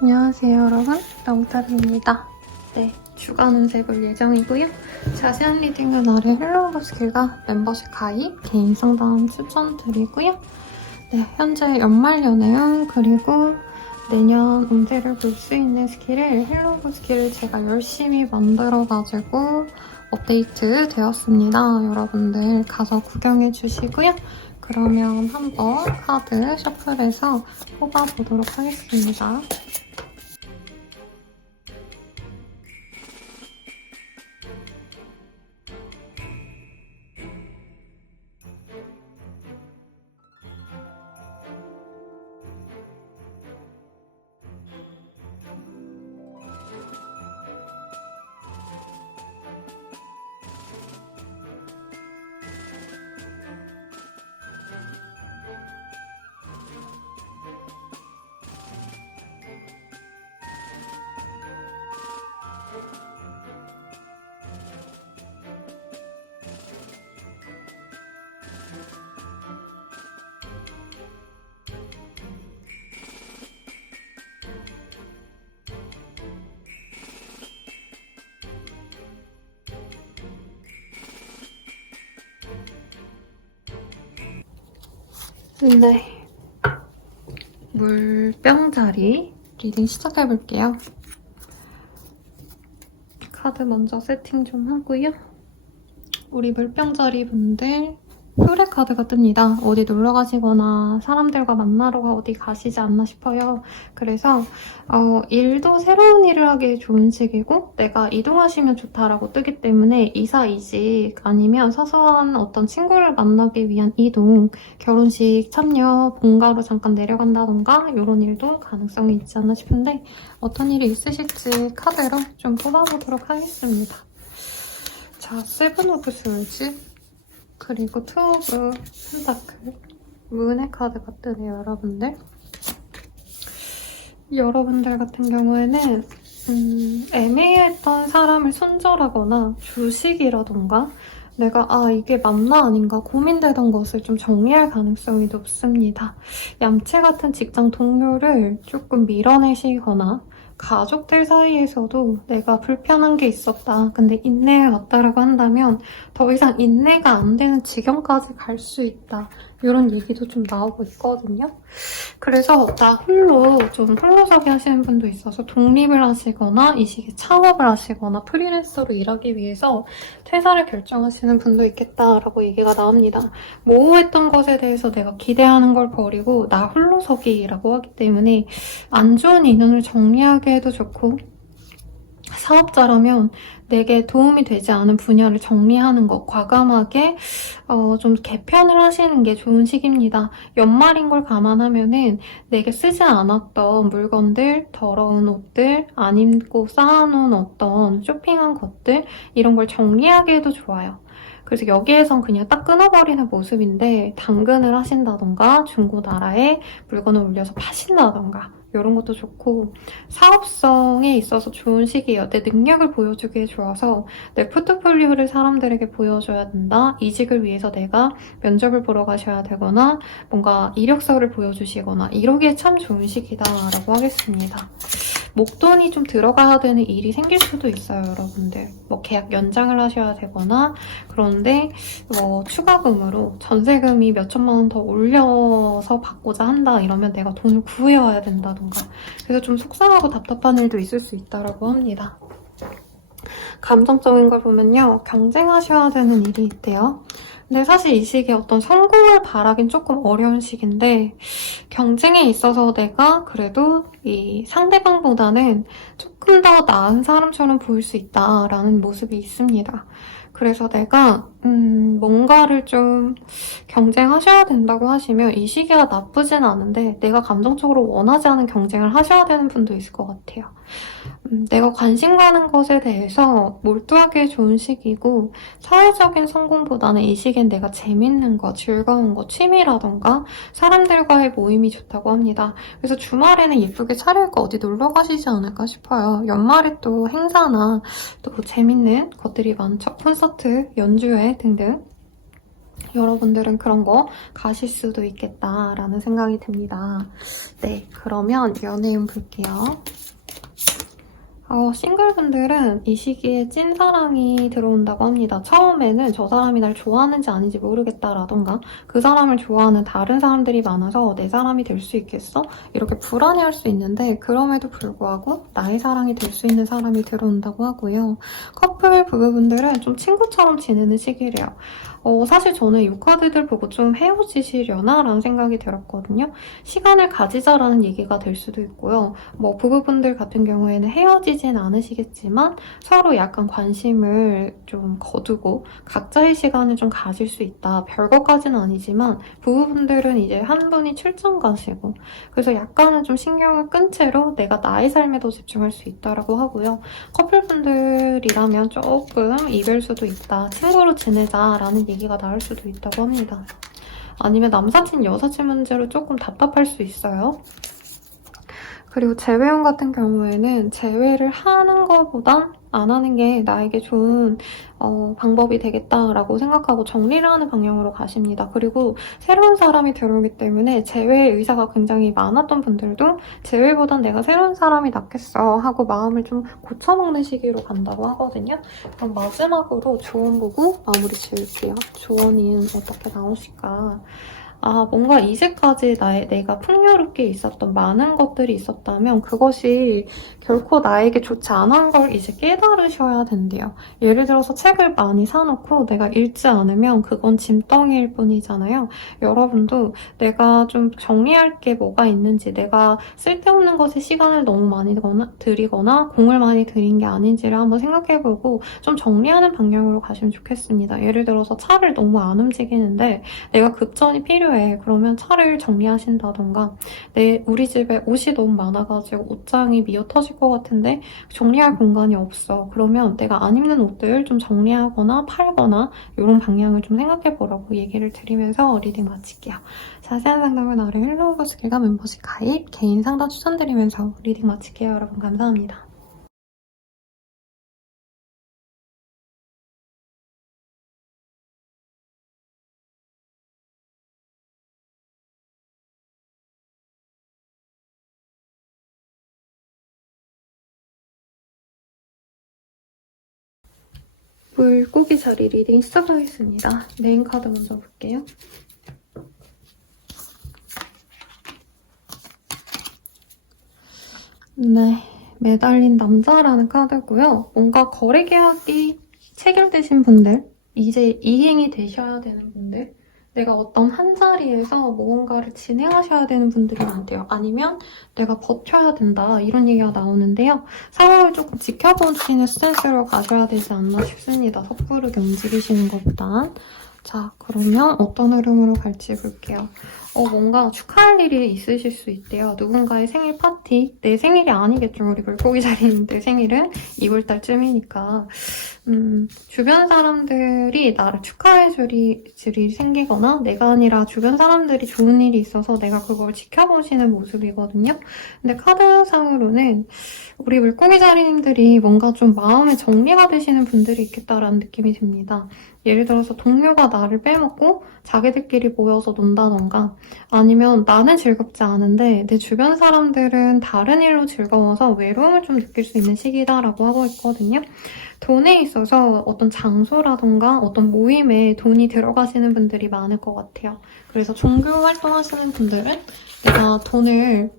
안녕하세요 여러분, 영탁입니다. 네, 주간 운세 볼 예정이고요. 자세한 리딩은 아래 헬로우스킬과 멤버십 가입, 개인 상담 추천드리고요. 네, 현재 연말 연애운 그리고 내년 운세를 볼 수 있는 스킬을 헬로우스킬을 제가 열심히 만들어가지고 업데이트 되었습니다. 여러분들 가서 구경해 주시고요. 그러면 한번 카드 셔플해서 뽑아보도록 하겠습니다. 네, 물병자리 리딩 시작해볼게요. 카드 먼저 세팅 좀 하고요. 우리 물병자리 분들 효래 카드가 뜹니다. 어디 놀러 가시거나 사람들과 만나러 어디 가시지 않나 싶어요. 그래서 일도 새로운 일을 하기 좋은 시기고 내가 이동하시면 좋다라고 뜨기 때문에 이사, 이직 아니면 사소한 어떤 친구를 만나기 위한 이동, 결혼식 참여, 본가로 잠깐 내려간다던가 이런 일도 가능성이 있지 않나 싶은데 어떤 일이 있으실지 카드로 좀 뽑아보도록 하겠습니다. 자, 세븐 오브 스월즈 그리고 투 오브 펜타클 문의 카드가 뜨네요, 여러분들. 여러분들 같은 경우에는 애매했던 사람을 손절하거나 주식이라던가 내가 이게 맞나 아닌가 고민되던 것을 좀 정리할 가능성이 높습니다. 얌체 같은 직장 동료를 조금 밀어내시거나 가족들 사이에서도 내가 불편한 게 있었다. 근데 인내해 왔다라고 한다면 더 이상 인내가 안 되는 지경까지 갈 수 있다. 이런 얘기도 좀 나오고 있거든요. 그래서 나 홀로 좀 홀로서기 하시는 분도 있어서 독립을 하시거나 이 시기에 창업을 하시거나 프리랜서로 일하기 위해서 퇴사를 결정하시는 분도 있겠다라고 얘기가 나옵니다. 모호했던 것에 대해서 내가 기대하는 걸 버리고 나 홀로서기라고 하기 때문에 안 좋은 인연을 정리하기에도 좋고 사업자라면 내게 도움이 되지 않은 분야를 정리하는 것, 과감하게 좀 개편을 하시는 게 좋은 시기입니다. 연말인 걸 감안하면은 내게 쓰지 않았던 물건들, 더러운 옷들, 안 입고 쌓아놓은 어떤 쇼핑한 것들 이런 걸 정리하기에도 좋아요. 그래서 여기에선 그냥 딱 끊어버리는 모습인데 당근을 하신다던가 중고나라에 물건을 올려서 파신다던가 이런 것도 좋고 사업성에 있어서 좋은 시기예요. 내 능력을 보여주기에 좋아서 내 포트폴리오를 사람들에게 보여줘야 된다. 이직을 위해서 내가 면접을 보러 가셔야 되거나 뭔가 이력서를 보여주시거나 이러기에 참 좋은 시기다라고 하겠습니다. 목돈이 좀 들어가야 되는 일이 생길 수도 있어요, 여러분들. 뭐 계약 연장을 하셔야 되거나 그런데 뭐 추가금으로 전세금이 몇 천만 원 더 올려서 받고자 한다 이러면 내가 돈을 구해와야 된다던가 그래서 좀 속상하고 답답한 일도 있을 수 있다고 합니다. 감정적인 걸 보면요. 경쟁하셔야 되는 일이 있대요. 근데 사실 이 시기에 어떤 성공을 바라긴 조금 어려운 시기인데 경쟁에 있어서 내가 그래도 이 상대방보다는 조금 더 나은 사람처럼 보일 수 있다라는 모습이 있습니다. 그래서 내가 뭔가를 좀 경쟁하셔야 된다고 하시면 이 시기가 나쁘진 않은데 내가 감정적으로 원하지 않은 경쟁을 하셔야 되는 분도 있을 것 같아요. 내가 관심 가는 것에 대해서 몰두하기에 좋은 시기고 사회적인 성공보다는 이 시기엔 내가 재밌는 거, 즐거운 거, 취미라던가 사람들과의 모임이 좋다고 합니다. 그래서 주말에는 예쁘게 차려입고 어디 놀러 가시지 않을까 싶어요. 연말에 또 행사나 또 재밌는 것들이 많죠. 콘서트, 연주회 등등. 여러분들은 그런 거 가실 수도 있겠다라는 생각이 듭니다. 네, 그러면 연애운 볼게요. 싱글분들은 이 시기에 찐사랑이 들어온다고 합니다. 처음에는 저 사람이 날 좋아하는지 아닌지 모르겠다라던가 그 사람을 좋아하는 다른 사람들이 많아서 내 사람이 될 수 있겠어? 이렇게 불안해할 수 있는데 그럼에도 불구하고 나의 사랑이 될 수 있는 사람이 들어온다고 하고요. 커플 부부분들은 좀 친구처럼 지내는 시기래요. 사실 저는 이 카드들 보고 좀 헤어지시려나? 라는 생각이 들었거든요. 시간을 가지자라는 얘기가 될 수도 있고요. 뭐 부부분들 같은 경우에는 헤어지진 않으시겠지만 서로 약간 관심을 좀 거두고 각자의 시간을 좀 가질 수 있다. 별것까지는 아니지만 부부분들은 이제 한 분이 출장 가시고 그래서 약간은 좀 신경을 끈 채로 내가 나의 삶에 더 집중할 수 있다라고 하고요. 커플분들이라면 조금 이별 수도 있다. 친구로 지내자라는 얘기가 나올 수도 있다고 합니다. 아니면 남사친, 여사친 문제로 조금 답답할 수 있어요. 그리고 재회원 같은 경우에는 재회를 하는 것보단 안 하는 게 나에게 좋은 방법이 되겠다라고 생각하고 정리를 하는 방향으로 가십니다. 그리고 새로운 사람이 들어오기 때문에 재회 의사가 굉장히 많았던 분들도 재회보단 내가 새로운 사람이 낫겠어 하고 마음을 좀 고쳐먹는 시기로 간다고 하거든요. 그럼 마지막으로 조언 보고 마무리 지을게요. 조언이 어떻게 나오실까? 뭔가 이제까지 내가 풍요롭게 있었던 많은 것들이 있었다면 그것이 결코 나에게 좋지 않은 걸 이제 깨달으셔야 된대요. 예를 들어서 책을 많이 사놓고 내가 읽지 않으면 그건 짐덩이일 뿐이잖아요. 여러분도 내가 좀 정리할 게 뭐가 있는지, 내가 쓸데없는 것에 시간을 너무 많이 들이거나 공을 많이 들인 게 아닌지를 한번 생각해보고 좀 정리하는 방향으로 가시면 좋겠습니다. 예를 들어서 차를 너무 안 움직이는데 내가 급전이 필요해. 그러면 차를 정리하신다던가 우리 집에 옷이 너무 많아가지고 옷장이 미어터질 것 같은데 정리할 공간이 없어. 그러면 내가 안 입는 옷들 좀 정리하거나 팔거나 이런 방향을 좀 생각해보라고 얘기를 드리면서 리딩 마칠게요. 자세한 상담은 아래 헬로우버스 길가 멤버십 가입, 개인 상담 추천드리면서 리딩 마칠게요. 여러분 감사합니다. 물고기 자리 리딩 시작하겠습니다. 메인 카드 먼저 볼게요. 네, 매달린 남자라는 카드고요. 뭔가 거래 계약이 체결되신 분들, 이제 이행이 되셔야 되는 분들, 내가 어떤 한 자리에서 무언가를 진행하셔야 되는 분들이 많대요. 아니면 내가 버텨야 된다 이런 얘기가 나오는데요. 상황을 조금 지켜보시는 스탠스로 가셔야 되지 않나 싶습니다. 섣부르게 움직이시는 것보단. 자, 그러면 어떤 흐름으로 갈지 볼게요. 뭔가 축하할 일이 있으실 수 있대요. 누군가의 생일 파티. 내 생일이 아니겠죠. 우리 물고기 자리인데 생일은 2월달쯤이니까. 주변 사람들이 나를 축하해 줄 일이 생기거나 내가 아니라 주변 사람들이 좋은 일이 있어서 내가 그걸 지켜보시는 모습이거든요. 근데 카드상으로는 우리 물고기 자리님들이 뭔가 좀 마음의 정리가 되시는 분들이 있겠다라는 느낌이 듭니다. 예를 들어서 동료가 나를 빼먹고 자기들끼리 모여서 논다던가 아니면 나는 즐겁지 않은데 내 주변 사람들은 다른 일로 즐거워서 외로움을 좀 느낄 수 있는 시기다라고 하고 있거든요. 돈에 있어서 어떤 장소라던가 어떤 모임에 돈이 들어가시는 분들이 많을 것 같아요. 그래서 종교 활동하시는 분들은 내가 돈을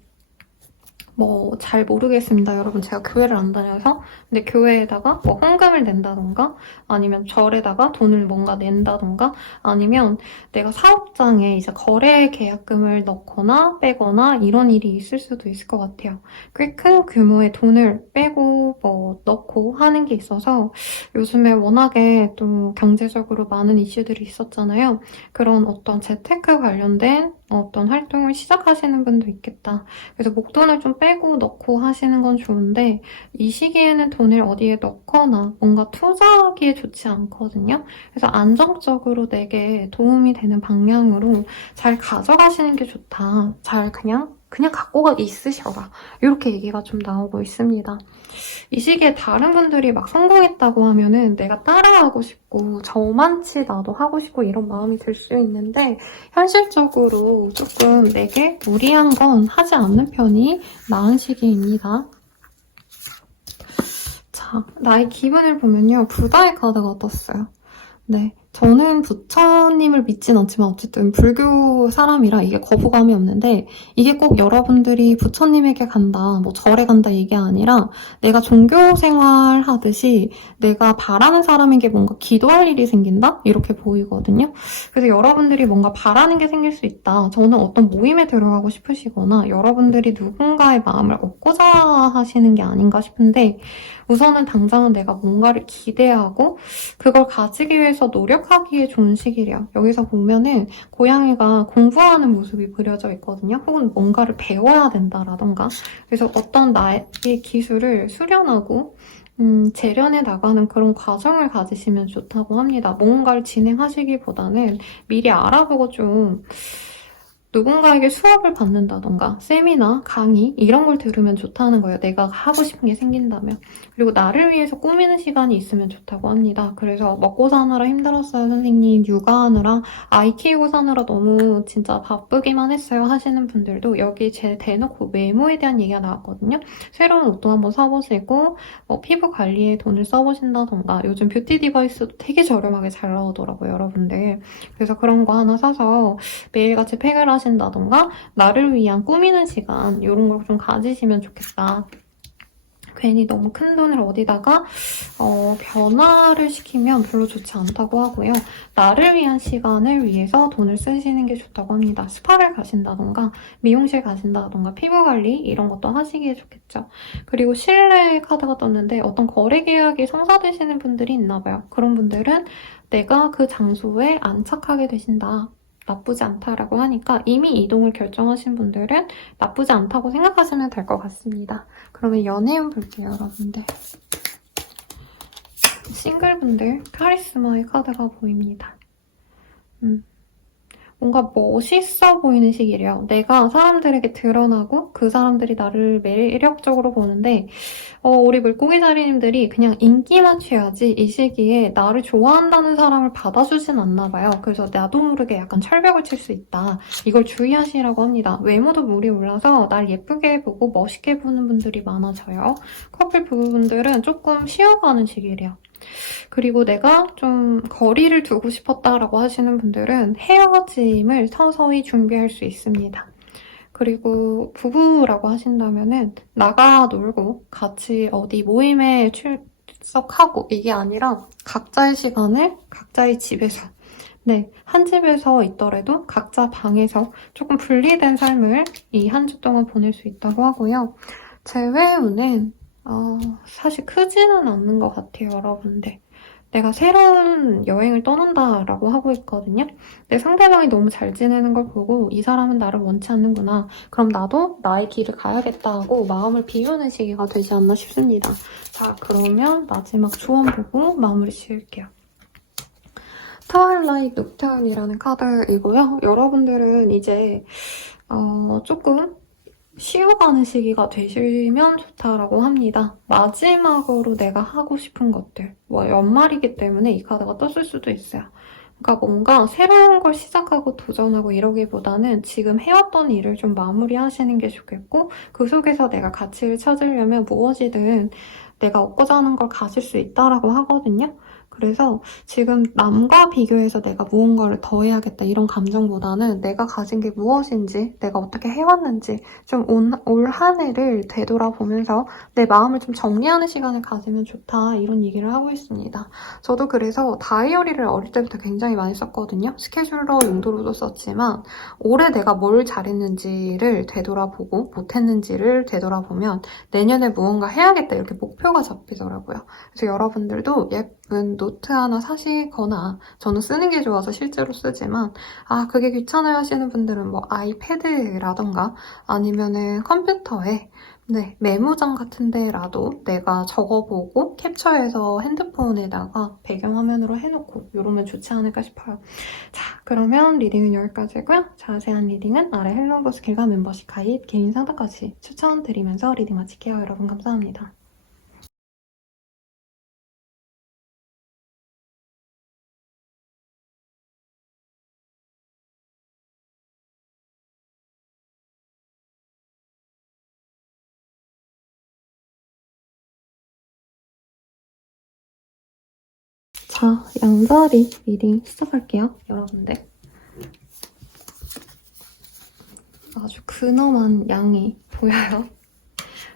잘 모르겠습니다. 여러분 제가 교회를 안 다녀서 근데 교회에다가 헌금을 낸다던가 아니면 절에다가 돈을 뭔가 낸다던가 아니면 내가 사업장에 이제 거래 계약금을 넣거나 빼거나 이런 일이 있을 수도 있을 것 같아요. 꽤 큰 규모의 돈을 빼고 넣고 하는 게 있어서 요즘에 워낙에 또 경제적으로 많은 이슈들이 있었잖아요. 그런 어떤 재테크 관련된 어떤 활동을 시작하시는 분도 있겠다. 그래서 목돈을 좀 빼고 넣고 하시는 건 좋은데 이 시기에는 돈을 어디에 넣거나 뭔가 투자하기에 좋지 않거든요. 그래서 안정적으로 내게 도움이 되는 방향으로 잘 가져가시는 게 좋다. 잘 그냥 그냥 갖고 있으셔라. 이렇게 얘기가 좀 나오고 있습니다. 이 시기에 다른 분들이 막 성공했다고 하면은 내가 따라하고 싶고 저만치 나도 하고 싶고 이런 마음이 들 수 있는데 현실적으로 조금 내게 무리한 건 하지 않는 편이 나은 시기입니다. 자, 나의 기분을 보면요. 부다의 카드가 떴어요. 네. 저는 부처님을 믿진 않지만 어쨌든 불교 사람이라 이게 거부감이 없는데 이게 꼭 여러분들이 부처님에게 간다, 뭐 절에 간다 이게 아니라 내가 종교 생활 하듯이 내가 바라는 사람에게 뭔가 기도할 일이 생긴다? 이렇게 보이거든요. 그래서 여러분들이 뭔가 바라는 게 생길 수 있다. 저는 어떤 모임에 들어가고 싶으시거나 여러분들이 누군가의 마음을 얻고자 하시는 게 아닌가 싶은데 우선은 당장은 내가 뭔가를 기대하고 그걸 가지기 위해서 노력하기에 좋은 시기래요. 여기서 보면은 고양이가 공부하는 모습이 그려져 있거든요. 혹은 뭔가를 배워야 된다라던가. 그래서 어떤 나의 기술을 수련하고 재련해 나가는 그런 과정을 가지시면 좋다고 합니다. 뭔가를 진행하시기보다는 미리 알아보고 좀 누군가에게 수업을 받는다던가 세미나, 강의 이런 걸 들으면 좋다는 거예요. 내가 하고 싶은 게 생긴다면. 그리고 나를 위해서 꾸미는 시간이 있으면 좋다고 합니다. 그래서 먹고 사느라 힘들었어요, 선생님. 육아하느라, 아이 키우고 사느라 너무 진짜 바쁘기만 했어요 하시는 분들도 여기 제 대놓고 외모에 대한 얘기가 나왔거든요. 새로운 옷도 한번 사보시고 피부 관리에 돈을 써보신다던가 요즘 뷰티 디바이스도 되게 저렴하게 잘 나오더라고요, 여러분들. 그래서 그런 거 하나 사서 매일같이 팩을 하신다던가 나를 위한 꾸미는 시간 이런 걸 좀 가지시면 좋겠다. 괜히 너무 큰 돈을 어디다가 변화를 시키면 별로 좋지 않다고 하고요. 나를 위한 시간을 위해서 돈을 쓰시는 게 좋다고 합니다. 스파를 가신다던가 미용실 가신다던가 피부관리 이런 것도 하시기에 좋겠죠. 그리고 신뢰 카드가 떴는데 어떤 거래 계약이 성사되시는 분들이 있나 봐요. 그런 분들은 내가 그 장소에 안착하게 되신다. 나쁘지 않다라고 하니까 이미 이동을 결정하신 분들은 나쁘지 않다고 생각하시면 될 것 같습니다. 그러면 연애운 볼게요, 여러분들. 싱글분들 카리스마의 카드가 보입니다. 뭔가 멋있어 보이는 시기래요. 내가 사람들에게 드러나고 그 사람들이 나를 매력적으로 보는데 우리 물고기 자리님들이 그냥 인기만 취하지 이 시기에 나를 좋아한다는 사람을 받아주진 않나 봐요. 그래서 나도 모르게 약간 철벽을 칠 수 있다. 이걸 주의하시라고 합니다. 외모도 물이 올라서 날 예쁘게 보고 멋있게 보는 분들이 많아져요. 커플 부부분들은 조금 쉬어가는 시기래요. 그리고 내가 좀 거리를 두고 싶었다라고 하시는 분들은 헤어짐을 서서히 준비할 수 있습니다. 그리고 부부라고 하신다면은 나가 놀고 같이 어디 모임에 출석하고 이게 아니라 각자의 시간을 각자의 집에서 한 집에서 있더라도 각자 방에서 조금 분리된 삶을 이 한 주 동안 보낼 수 있다고 하고요. 재회운은 사실 크지는 않는 것 같아요, 여러분들. 내가 새로운 여행을 떠난다라고 하고 있거든요. 내 상대방이 너무 잘 지내는 걸 보고 이 사람은 나를 원치 않는구나. 그럼 나도 나의 길을 가야겠다 하고 마음을 비우는 시기가 되지 않나 싶습니다. 자, 그러면 마지막 조언 보고 마무리 지을게요. 트와일라이트 녹타운이라는 카드이고요. 여러분들은 이제 조금 쉬어가는 시기가 되시면 좋다라고 합니다. 마지막으로 내가 하고 싶은 것들. 연말이기 때문에 이 카드가 떴을 수도 있어요. 그러니까 뭔가 새로운 걸 시작하고 도전하고 이러기보다는 지금 해왔던 일을 좀 마무리하시는 게 좋겠고 그 속에서 내가 가치를 찾으려면 무엇이든 내가 얻고자 하는 걸 가질 수 있다라고 하거든요. 그래서 지금 남과 비교해서 내가 무언가를 더 해야겠다 이런 감정보다는 내가 가진 게 무엇인지 내가 어떻게 해왔는지 좀 올 한 해를 되돌아보면서 내 마음을 좀 정리하는 시간을 가지면 좋다 이런 얘기를 하고 있습니다. 저도 그래서 다이어리를 어릴 때부터 굉장히 많이 썼거든요. 스케줄러 용도로도 썼지만 올해 내가 뭘 잘했는지를 되돌아보고 못했는지를 되돌아보면 내년에 무언가 해야겠다 이렇게 목표가 잡히더라고요. 그래서 여러분들도 예쁜 노트 하나 사시거나 저는 쓰는 게 좋아서 실제로 쓰지만 그게 귀찮아요 하시는 분들은 뭐 아이패드라던가 아니면은 컴퓨터에 네, 메모장 같은 데라도 내가 적어보고 캡처해서 핸드폰에다가 배경화면으로 해놓고 이러면 좋지 않을까 싶어요. 자, 그러면 리딩은 여기까지고요. 자세한 리딩은 아래 헬로버스 길가 멤버십 가입, 개인 상담까지 추천드리면서 리딩 마칠게요. 여러분 감사합니다. 자, 양다리 리딩 시작할게요, 여러분들. 아주 근엄한 양이 보여요.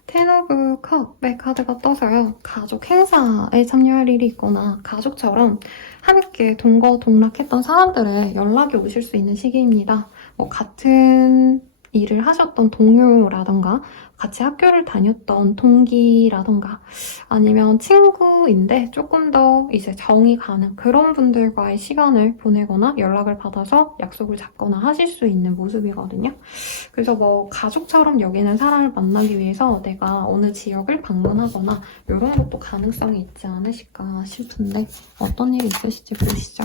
텐 오브 컵의 카드가 떠서요. 가족 행사에 참여할 일이 있거나 가족처럼 함께 동거동락했던 사람들의 연락이 오실 수 있는 시기입니다. 뭐 같은 일을 하셨던 동료라던가 같이 학교를 다녔던 동기라던가 아니면 친구인데 조금 더 이제 정이 가는 그런 분들과의 시간을 보내거나 연락을 받아서 약속을 잡거나 하실 수 있는 모습이거든요. 그래서 뭐 가족처럼 여기는 사람을 만나기 위해서 내가 어느 지역을 방문하거나 이런 것도 가능성이 있지 않으실까 싶은데 어떤 일이 있으실지 보시죠.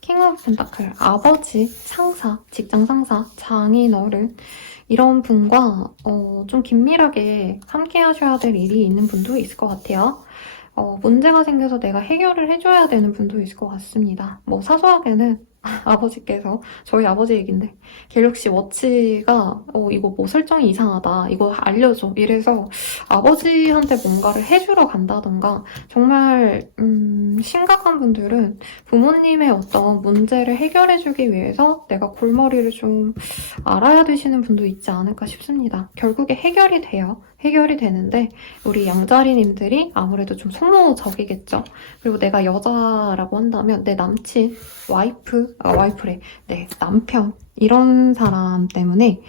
킹 오브 펜타클, 아버지, 상사, 직장 상사, 장인 어른 이런 분과 좀 긴밀하게 함께 하셔야 될 일이 있는 분도 있을 것 같아요. 문제가 생겨서 내가 해결을 해줘야 되는 분도 있을 것 같습니다. 뭐 사소하게는 아버지께서 저희 아버지 얘긴데 갤럭시 워치가 이거 뭐 설정이 이상하다 이거 알려줘 이래서 아버지한테 뭔가를 해주러 간다던가 정말 심각한 분들은 부모님의 어떤 문제를 해결해주기 위해서 내가 골머리를 좀 알아야 되시는 분도 있지 않을까 싶습니다. 결국에 해결이 돼요. 해결이 되는데 우리 양자리님들이 아무래도 좀 소모적이겠죠. 그리고 내가 여자라고 한다면 내 남친, 와이프래. 네, 남편 이런 사람 때문에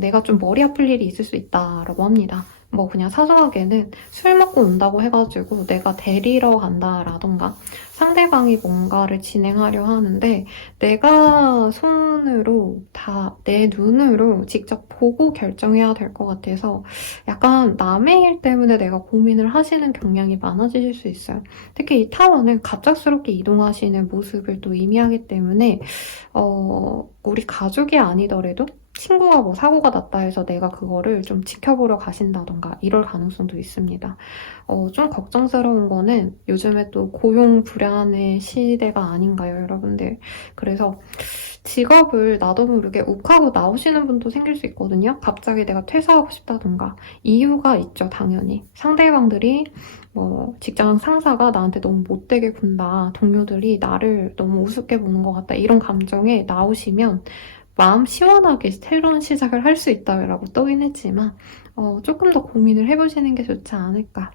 내가 좀 머리 아플 일이 있을 수 있다라고 합니다. 뭐 그냥 사소하게는 술 먹고 온다고 해가지고 내가 데리러 간다라던가 상대방이 뭔가를 진행하려 하는데 내가 손으로 다 내 눈으로 직접 보고 결정해야 될 것 같아서 약간 남의 일 때문에 내가 고민을 하시는 경향이 많아지실 수 있어요. 특히 이 타워는 갑작스럽게 이동하시는 모습을 또 의미하기 때문에 우리 가족이 아니더라도 친구가 뭐 사고가 났다 해서 내가 그거를 좀 지켜보러 가신다던가 이럴 가능성도 있습니다. 좀 걱정스러운 거는 요즘에 또 고용 불안의 시대가 아닌가요, 여러분들? 그래서 직업을 나도 모르게 욱하고 나오시는 분도 생길 수 있거든요. 갑자기 내가 퇴사하고 싶다던가 이유가 있죠, 당연히. 상대방들이 뭐 직장 상사가 나한테 너무 못되게 군다, 동료들이 나를 너무 우습게 보는 것 같다 이런 감정에 나오시면 마음 시원하게 새로운 시작을 할 수 있다라고 떠긴 했지만 조금 더 고민을 해보시는 게 좋지 않을까.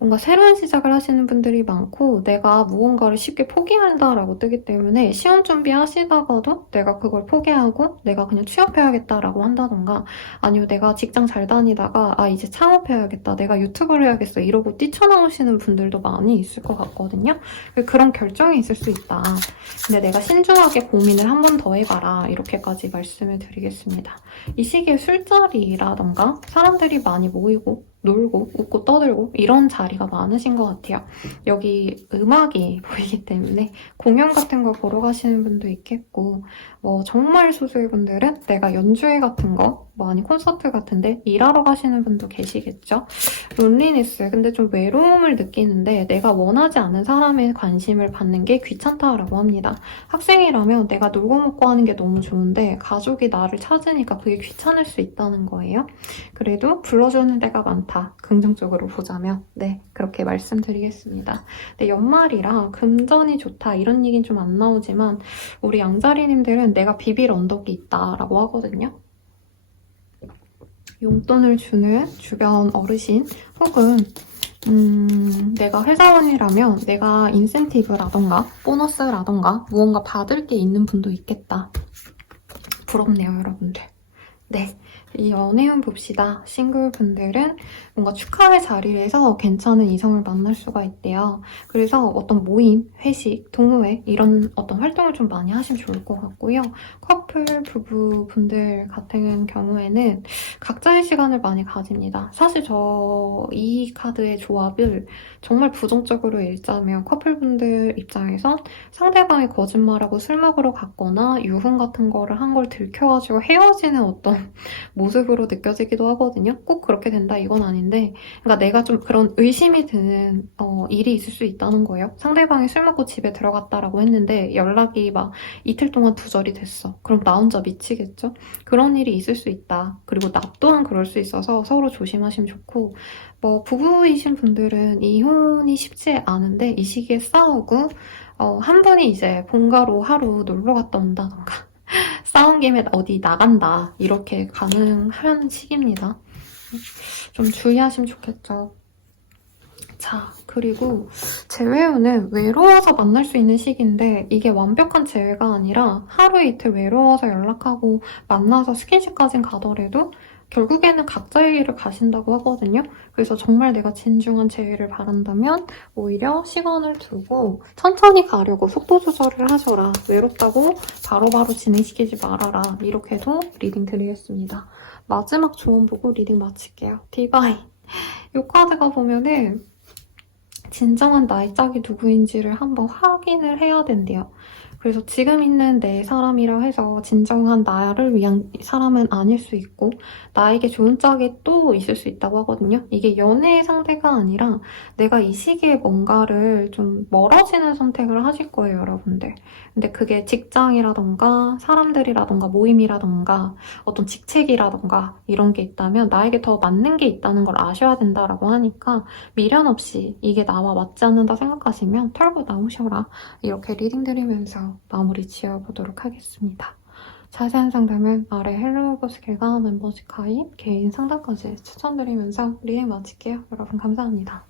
뭔가 새로운 시작을 하시는 분들이 많고 내가 무언가를 쉽게 포기한다라고 뜨기 때문에 시험 준비하시다가도 내가 그걸 포기하고 내가 그냥 취업해야겠다라고 한다던가 아니면 내가 직장 잘 다니다가 이제 창업해야겠다 내가 유튜브를 해야겠어 이러고 뛰쳐나오시는 분들도 많이 있을 것 같거든요. 그런 결정이 있을 수 있다. 근데 내가 신중하게 고민을 한 번 더 해봐라 이렇게까지 말씀을 드리겠습니다. 이 시기에 술자리라던가 사람들이 많이 모이고 놀고 웃고 떠들고 이런 자리가 많으신 것 같아요. 여기 음악이 보이기 때문에 공연 같은 거 보러 가시는 분도 있겠고 뭐 정말 소수의 분들은 내가 연주회 같은 거 뭐 아니 콘서트 같은데 일하러 가시는 분도 계시겠죠. 론리니스 근데 좀 외로움을 느끼는데 내가 원하지 않은 사람의 관심을 받는 게 귀찮다라고 합니다. 학생이라면 내가 놀고 먹고 하는 게 너무 좋은데 가족이 나를 찾으니까 그게 귀찮을 수 있다는 거예요. 그래도 불러주는 데가 많다. 긍정적으로 보자면 네 그렇게 말씀드리겠습니다. 네, 연말이라 금전이 좋다 이런 얘기는 좀 안 나오지만 우리 양자리님들은 내가 비빌 언덕이 있다라고 하거든요. 용돈을 주는 주변 어르신 혹은 내가 회사원이라면 내가 인센티브라던가 보너스라던가 무언가 받을 게 있는 분도 있겠다. 부럽네요, 여러분들. 네, 이 연애운 봅시다. 싱글분들은 뭔가 축하할 자리에서 괜찮은 이성을 만날 수가 있대요. 그래서 어떤 모임, 회식, 동호회 이런 어떤 활동을 좀 많이 하시면 좋을 것 같고요. 커플, 부부분들 같은 경우에는 각자의 시간을 많이 가집니다. 사실 저 이 카드의 조합을 정말 부정적으로 읽자면 커플분들 입장에선 상대방이 거짓말하고 술 먹으러 갔거나 유흥 같은 거를 한 걸 들켜가지고 헤어지는 어떤 모습으로 느껴지기도 하거든요. 꼭 그렇게 된다 이건 아닌데, 그러니까 내가 좀 그런 의심이 드는 일이 있을 수 있다는 거예요. 상대방이 술 먹고 집에 들어갔다라고 했는데 연락이 막 이틀 동안 두절이 됐어. 그럼 나 혼자 미치겠죠? 그런 일이 있을 수 있다. 그리고 나 또한 그럴 수 있어서 서로 조심하시면 좋고, 뭐 부부이신 분들은 이혼이 쉽지 않은데 이 시기에 싸우고 한 분이 이제 본가로 하루 놀러 갔다 온다던가 싸운 김에 어디 나간다 이렇게 가능한 시기입니다. 좀 주의하시면 좋겠죠. 자, 그리고 재회운은 외로워서 만날 수 있는 시기인데 이게 완벽한 재회가 아니라 하루 이틀 외로워서 연락하고 만나서 스킨십까진 가더라도 결국에는 각자의 길을 가신다고 하거든요. 그래서 정말 내가 진중한 재회를 바란다면 오히려 시간을 두고 천천히 가려고 속도 조절을 하셔라. 외롭다고 바로바로 진행시키지 말아라. 이렇게도 리딩 드리겠습니다. 마지막 조언 보고 리딩 마칠게요. 디바인. 이 카드가 보면은 진정한 나의 짝이 누구인지를 한번 확인을 해야 된대요. 그래서 지금 있는 내 사람이라 해서 진정한 나를 위한 사람은 아닐 수 있고 나에게 좋은 짝이 또 있을 수 있다고 하거든요. 이게 연애의 상대가 아니라 내가 이 시기에 뭔가를 좀 멀어지는 선택을 하실 거예요, 여러분들. 근데 그게 직장이라던가 사람들이라던가 모임이라던가 어떤 직책이라던가 이런 게 있다면 나에게 더 맞는 게 있다는 걸 아셔야 된다라고 하니까 미련 없이 이게 나와 맞지 않는다 생각하시면 털고 나오셔라. 이렇게 리딩 드리면서 마무리 지어보도록 하겠습니다. 자세한 상담은 아래 헬로우버스 길가 멤버십 가입, 개인 상담까지 추천드리면서 리딩 마칠게요. 여러분 감사합니다.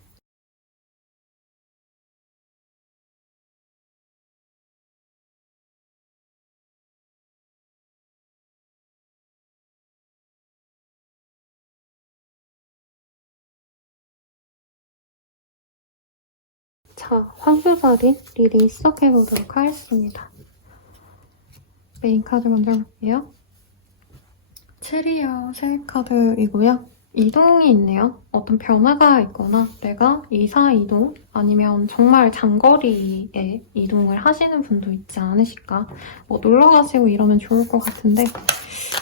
자, 황소자리 리딩 시작해보도록 하겠습니다. 메인 카드 먼저 볼게요. 체리어 새 카드이고요. 이동이 있네요. 어떤 변화가 있거나 내가 이사 이동 아니면 정말 장거리에 이동을 하시는 분도 있지 않으실까. 뭐 놀러 가시고 이러면 좋을 것 같은데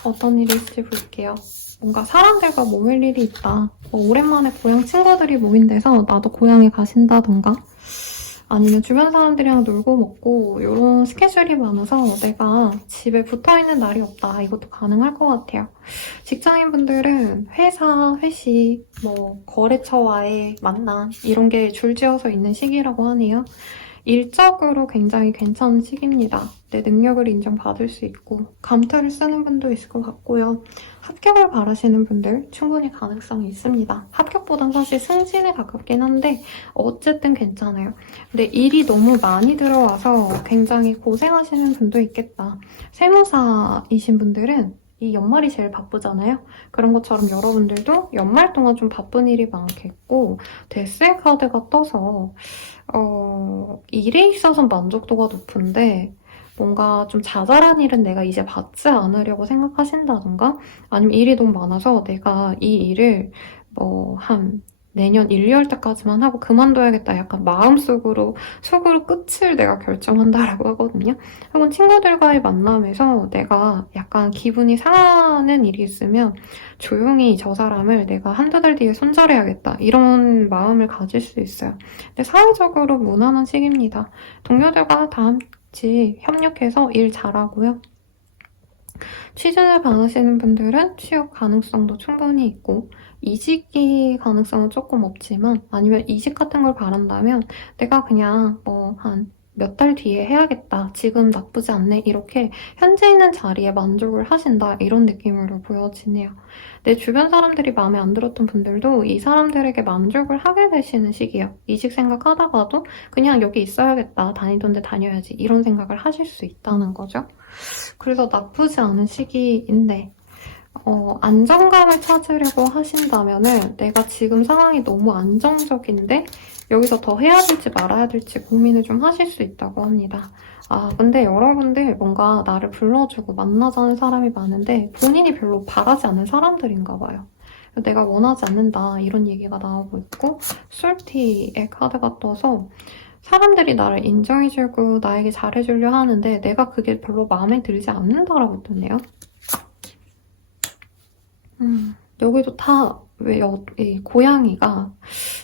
어떤 일이 있을지 볼게요. 뭔가 사람들과 모일 일이 있다. 뭐 오랜만에 고향 친구들이 모인 데서 나도 고향에 가신다던가 아니면 주변 사람들이랑 놀고 먹고 이런 스케줄이 많아서 내가 집에 붙어있는 날이 없다. 이것도 가능할 것 같아요. 직장인분들은 회사, 회식, 뭐 거래처와의 만남 이런 게 줄지어서 있는 시기라고 하네요. 일적으로 굉장히 괜찮은 시기입니다. 내 능력을 인정받을 수 있고 감투를 쓰는 분도 있을 것 같고요. 합격을 바라시는 분들 충분히 가능성이 있습니다. 합격보단 사실 승진에 가깝긴 한데 어쨌든 괜찮아요. 근데 일이 너무 많이 들어와서 굉장히 고생하시는 분도 있겠다. 세무사이신 분들은 이 연말이 제일 바쁘잖아요. 그런 것처럼 여러분들도 연말 동안 좀 바쁜 일이 많겠고 데스의 카드가 떠서 일에 있어서 만족도가 높은데 뭔가 좀 자잘한 일은 내가 이제 받지 않으려고 생각하신다던가 아니면 일이 너무 많아서 내가 이 일을 뭐 한 내년 1, 2월 때까지만 하고 그만둬야겠다 약간 마음속으로 속으로 끝을 내가 결정한다라고 하거든요. 혹은 친구들과의 만남에서 내가 약간 기분이 상하는 일이 있으면 조용히 저 사람을 내가 한두 달 뒤에 손절해야겠다 이런 마음을 가질 수 있어요. 근데 사회적으로 무난한 시기입니다. 동료들과 다 같이 협력해서 일 잘하고요. 취준을 바라시는 분들은 취업 가능성도 충분히 있고 이직이 가능성은 조금 없지만 아니면 이직 같은 걸 바란다면 내가 그냥 뭐 한 몇 달 뒤에 해야겠다. 지금 나쁘지 않네. 이렇게 현재 있는 자리에 만족을 하신다. 이런 느낌으로 보여지네요. 내 주변 사람들이 마음에 안 들었던 분들도 이 사람들에게 만족을 하게 되시는 시기예요. 이직 생각하다가도 그냥 여기 있어야겠다. 다니던 데 다녀야지. 이런 생각을 하실 수 있다는 거죠. 그래서 나쁘지 않은 시기인데 안정감을 찾으려고 하신다면은 내가 지금 상황이 너무 안정적인데 여기서 더 해야 될지 말아야 될지 고민을 좀 하실 수 있다고 합니다. 근데 여러분들 뭔가 나를 불러주고 만나자는 사람이 많은데 본인이 별로 바라지 않는 사람들인가 봐요. 내가 원하지 않는다 이런 얘기가 나오고 있고 솔티의 카드가 떠서 사람들이 나를 인정해주고 나에게 잘해주려 하는데 내가 그게 별로 마음에 들지 않는다라고 뜨네요. 여기도 이 고양이가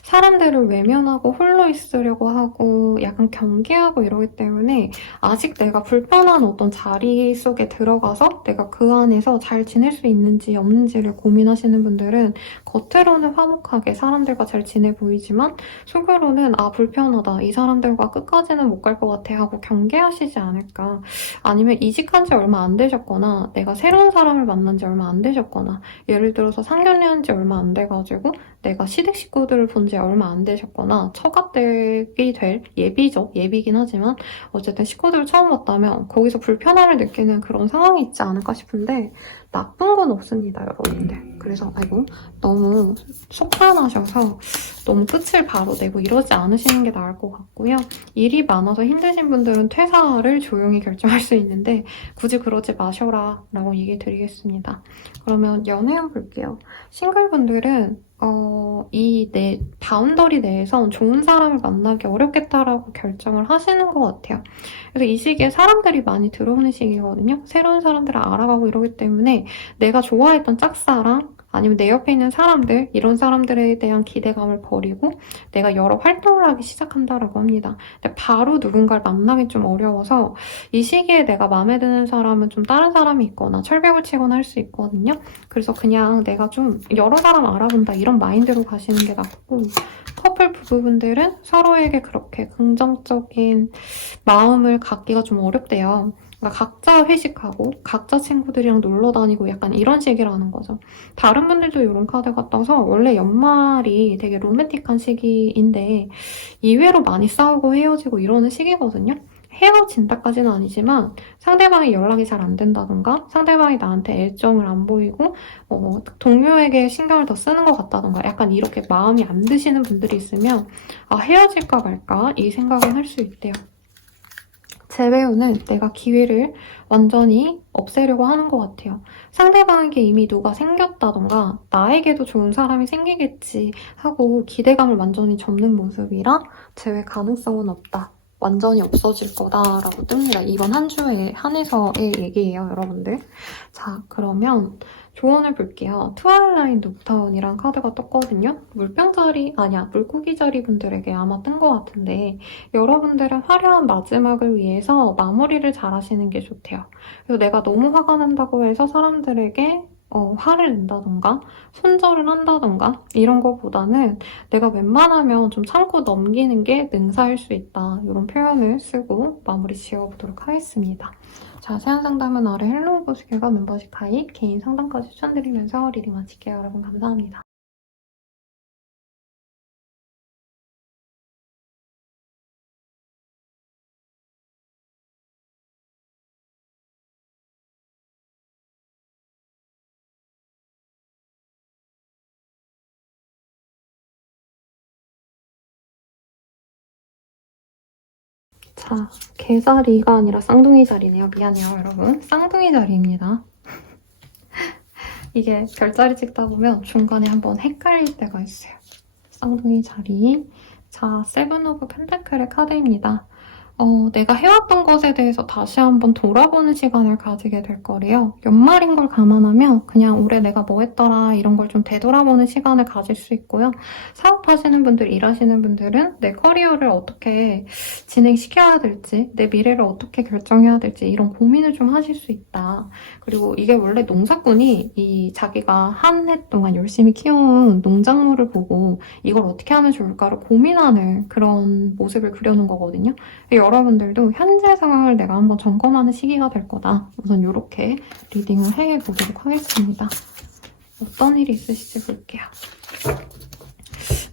사람들을 외면하고 홀로 있으려고 하고 약간 경계하고 이러기 때문에 아직 내가 불편한 어떤 자리 속에 들어가서 내가 그 안에서 잘 지낼 수 있는지 없는지를 고민하시는 분들은 겉으로는 화목하게 사람들과 잘 지내 보이지만 속으로는 불편하다. 이 사람들과 끝까지는 못 갈 것 같아 하고 경계하시지 않을까. 아니면 이직한 지 얼마 안 되셨거나 내가 새로운 사람을 만난 지 얼마 안 되셨거나 예를 들어서 상견례한 지 얼마 안 돼가지고 내가 시댁 식구들을 본 지 얼마 안 되셨거나 처가댁이 될 예비죠. 예비긴 하지만 어쨌든 식구들을 처음 봤다면 거기서 불편함을 느끼는 그런 상황이 있지 않을까 싶은데 나쁜 건 없습니다, 여러분들. 그래서 너무 속단하셔서 너무 끝을 바로 내고 이러지 않으시는 게 나을 것 같고요. 일이 많아서 힘드신 분들은 퇴사를 조용히 결정할 수 있는데 굳이 그러지 마셔라 라고 얘기 드리겠습니다. 그러면 연애운 볼게요. 싱글분들은 이 바운더리 내에선 좋은 사람을 만나기 어렵겠다라고 결정을 하시는 것 같아요. 그래서 이 시기에 사람들이 많이 들어오는 시기거든요. 새로운 사람들을 알아가고 이러기 때문에 내가 좋아했던 짝사랑 아니면 내 옆에 있는 사람들, 이런 사람들에 대한 기대감을 버리고 내가 여러 활동을 하기 시작한다라고 합니다. 근데 바로 누군가를 만나기 좀 어려워서 이 시기에 내가 마음에 드는 사람은 좀 다른 사람이 있거나 철벽을 치거나 할 수 있거든요. 그래서 그냥 내가 좀 여러 사람 알아본다 이런 마인드로 가시는 게 낫고 커플 부부분들은 서로에게 그렇게 긍정적인 마음을 갖기가 좀 어렵대요. 그러니까 각자 회식하고 각자 친구들이랑 놀러 다니고 약간 이런 식이라는 거죠. 다른 분들도 이런 카드가 떠서 원래 연말이 되게 로맨틱한 시기인데 이외로 많이 싸우고 헤어지고 이러는 시기거든요. 헤어진다까지는 아니지만 상대방이 연락이 잘 안 된다던가 상대방이 나한테 애정을 안 보이고 동료에게 신경을 더 쓰는 것 같다던가 약간 이렇게 마음이 안 드시는 분들이 있으면 헤어질까 말까 이 생각을 할 수 있대요. 재배우는 내가 기회를 완전히 없애려고 하는 것 같아요. 상대방에게 이미 누가 생겼다던가 나에게도 좋은 사람이 생기겠지 하고 기대감을 완전히 접는 모습이라 재회 가능성은 없다. 완전히 없어질 거다라고 뜹니다. 이번 한 주에 한해서의 얘기예요, 여러분들. 자, 그러면 조언을 볼게요. 트와일라인 녹타운이란 카드가 떴거든요. 물고기 자리 분들에게 아마 뜬 것 같은데 여러분들은 화려한 마지막을 위해서 마무리를 잘 하시는 게 좋대요. 그래서 내가 너무 화가 난다고 해서 사람들에게 화를 낸다던가 손절을 한다던가 이런 거보다는 내가 웬만하면 좀 참고 넘기는 게 능사일 수 있다. 이런 표현을 쓰고 마무리 지어보도록 하겠습니다. 자세한 상담은 아래 헬로우 보시개가 멤버십 가입, 개인 상담까지 추천드리면서 리딩 마칠게요. 여러분 감사합니다. 자, 개자리가 아니라 쌍둥이 자리네요. 미안해요, 여러분. 쌍둥이 자리입니다. 이게 별자리 찍다 보면 중간에 한번 헷갈릴 때가 있어요. 쌍둥이 자리. 자, 세븐 오브 펜타클의 카드입니다. 내가 해왔던 것에 대해서 다시 한번 돌아보는 시간을 가지게 될 거래요. 연말인 걸 감안하면 그냥 올해 내가 뭐 했더라 이런 걸 좀 되돌아보는 시간을 가질 수 있고요. 사업하시는 분들, 일하시는 분들은 내 커리어를 어떻게 진행시켜야 될지, 내 미래를 어떻게 결정해야 될지 이런 고민을 좀 하실 수 있다. 그리고 이게 원래 농사꾼이 자기가 한 해 동안 열심히 키운 농작물을 보고 이걸 어떻게 하면 좋을까를 고민하는 그런 모습을 그려놓은 거거든요. 여러분들도 현재 상황을 내가 한번 점검하는 시기가 될 거다. 우선 이렇게 리딩을 해보도록 하겠습니다. 어떤 일이 있으실지 볼게요.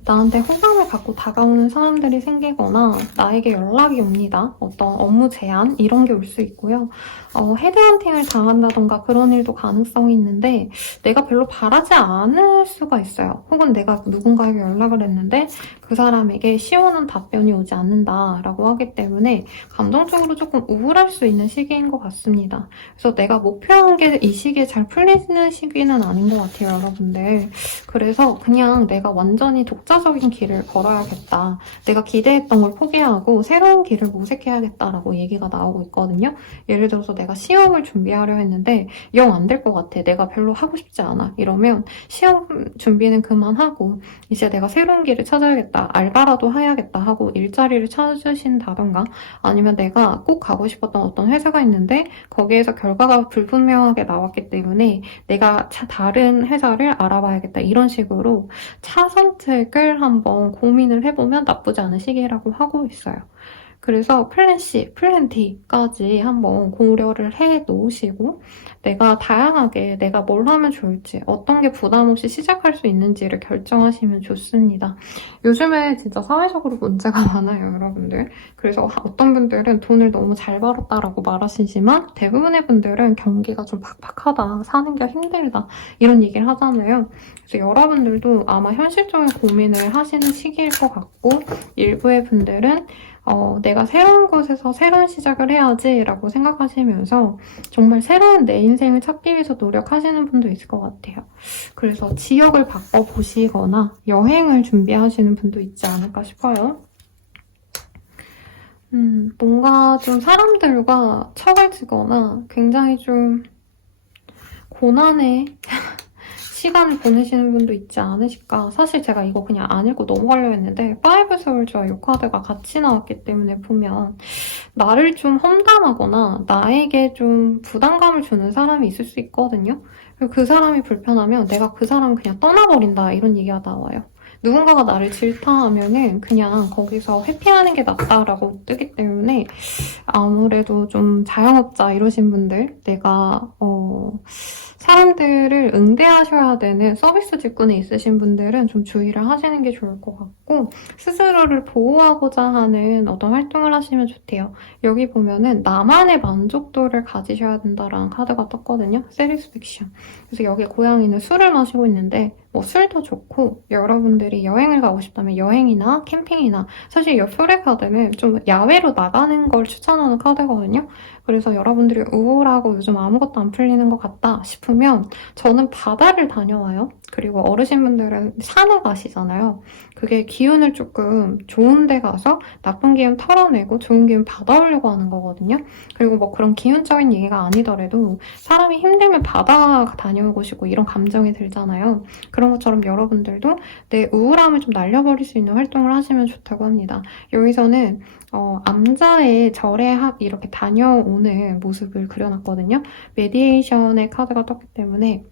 나한테 호감을 갖고 다가오는 사람들이 생기거나 나에게 연락이 옵니다. 어떤 업무 제안 이런 게 올 수 있고요. 헤드헌팅을 당한다던가 그런 일도 가능성이 있는데 내가 별로 바라지 않을 수가 있어요. 혹은 내가 누군가에게 연락을 했는데 그 사람에게 시원한 답변이 오지 않는다라고 하기 때문에 감정적으로 조금 우울할 수 있는 시기인 것 같습니다. 그래서 내가 목표한 게 이 시기에 잘 풀리는 시기는 아닌 것 같아요, 여러분들. 그래서 그냥 내가 완전히 독자적인 길을 걸어야겠다. 내가 기대했던 걸 포기하고 새로운 길을 모색해야겠다라고 얘기가 나오고 있거든요. 예를 들어서 내가 시험을 준비하려 했는데 영 안 될 것 같아. 내가 별로 하고 싶지 않아. 이러면 시험 준비는 그만하고 이제 내가 새로운 길을 찾아야겠다. 알바라도 해야겠다 하고 일자리를 찾으신다던가 아니면 내가 꼭 가고 싶었던 어떤 회사가 있는데 거기에서 결과가 불분명하게 나왔기 때문에 내가 다른 회사를 알아봐야겠다. 이런 식으로 차 선택을 한번 고민을 해보면 나쁘지 않은 시기라고 하고 있어요. 그래서 플랜 C, 플랜 D까지 한번 고려를 해 놓으시고 내가 다양하게 내가 뭘 하면 좋을지 어떤 게 부담 없이 시작할 수 있는지를 결정하시면 좋습니다. 요즘에 진짜 사회적으로 문제가 많아요, 여러분들. 그래서 어떤 분들은 돈을 너무 잘 벌었다라고 말하시지만 대부분의 분들은 경기가 좀 팍팍하다, 사는 게 힘들다 이런 얘기를 하잖아요. 그래서 여러분들도 아마 현실적인 고민을 하시는 시기일 것 같고 일부의 분들은 내가 새로운 곳에서 새로운 시작을 해야지 라고 생각하시면서 정말 새로운 내 인생을 찾기 위해서 노력하시는 분도 있을 것 같아요. 그래서 지역을 바꿔보시거나 여행을 준비하시는 분도 있지 않을까 싶어요. 뭔가 좀 사람들과 척을 지거나 굉장히 좀 고난의 시간을 보내시는 분도 있지 않으실까. 사실 제가 이거 그냥 안 읽고 넘어가려고 했는데 파이브 소울즈와 이 카드가 같이 나왔기 때문에 보면 나를 좀 험담하거나 나에게 좀 부담감을 주는 사람이 있을 수 있거든요. 그리고 그 사람이 불편하면 내가 그 사람을 그냥 떠나버린다 이런 얘기가 나와요. 누군가가 나를 질타하면은 그냥 거기서 회피하는 게 낫다라고 뜨기 때문에 아무래도 좀 자영업자 이러신 분들 내가 사람들을 응대하셔야 되는 서비스 직군에 있으신 분들은 좀 주의를 하시는 게 좋을 것 같고 스스로를 보호하고자 하는 어떤 활동을 하시면 좋대요. 여기 보면은 나만의 만족도를 가지셔야 된다라는 카드가 떴거든요. 세리스팩션. 그래서 여기 고양이는 술을 마시고 있는데 뭐 술도 좋고 여러분들이 여행을 가고 싶다면 여행이나 캠핑이나 사실 이 flo의 카드는 좀 야외로 나가는 걸 추천하는 카드거든요. 그래서 여러분들이 우울하고 요즘 아무것도 안 풀리는 것 같다 싶으면 저는 바다를 다녀와요. 그리고 어르신분들은 산에 가시잖아요. 그게 기운을 조금 좋은 데 가서 나쁜 기운 털어내고 좋은 기운 받아오려고 하는 거거든요. 그리고 뭐 그런 기운적인 얘기가 아니더라도 사람이 힘들면 바다 다녀오고 싶고 이런 감정이 들잖아요. 그런 것처럼 여러분들도 내 우울함을 좀 날려버릴 수 있는 활동을 하시면 좋다고 합니다. 여기서는 암자의 절에 이렇게 다녀오는 모습을 그려놨거든요. 메디에이션의 카드가 떴기 때문에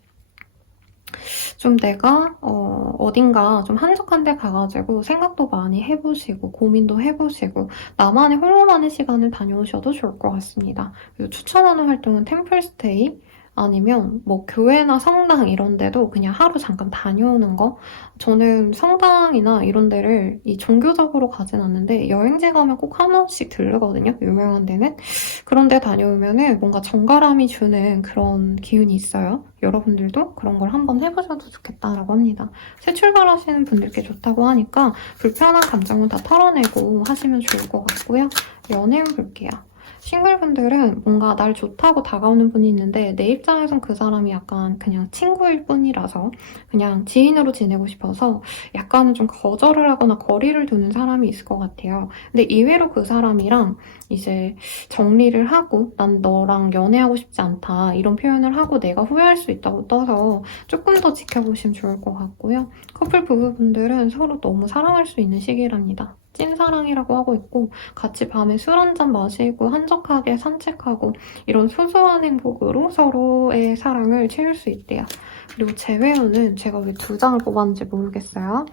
좀 내가 어딘가 좀 한적한 데 가가지고 생각도 많이 해보시고 고민도 해보시고 나만의 홀로만의 시간을 다녀오셔도 좋을 것 같습니다. 그리고 추천하는 활동은 템플스테이 아니면 뭐 교회나 성당 이런 데도 그냥 하루 잠깐 다녀오는 거. 저는 성당이나 이런 데를 이 종교적으로 가진 않는데 여행지 가면 꼭 한 번씩 들르거든요. 유명한 데는. 그런 데 다녀오면은 뭔가 정갈함이 주는 그런 기운이 있어요. 여러분들도 그런 걸 한번 해보셔도 좋겠다라고 합니다. 새 출발하시는 분들께 좋다고 하니까 불편한 감정은 다 털어내고 하시면 좋을 것 같고요. 연애운 볼게요. 싱글분들은 뭔가 날 좋다고 다가오는 분이 있는데 내 입장에선 그 사람이 약간 그냥 친구일 뿐이라서 그냥 지인으로 지내고 싶어서 약간은 좀 거절을 하거나 거리를 두는 사람이 있을 것 같아요. 근데 이외로 그 사람이랑 이제 정리를 하고 난 너랑 연애하고 싶지 않다 이런 표현을 하고 내가 후회할 수 있다고 떠서 조금 더 지켜보시면 좋을 것 같고요. 커플 부부분들은 서로 너무 사랑할 수 있는 시기랍니다. 찐사랑이라고 하고 있고 같이 밤에 술 한잔 마시고 한적하게 산책하고 이런 소소한 행복으로 서로의 사랑을 채울 수 있대요. 그리고 제외로는 제가 왜 두 장을 뽑았는지 모르겠어요.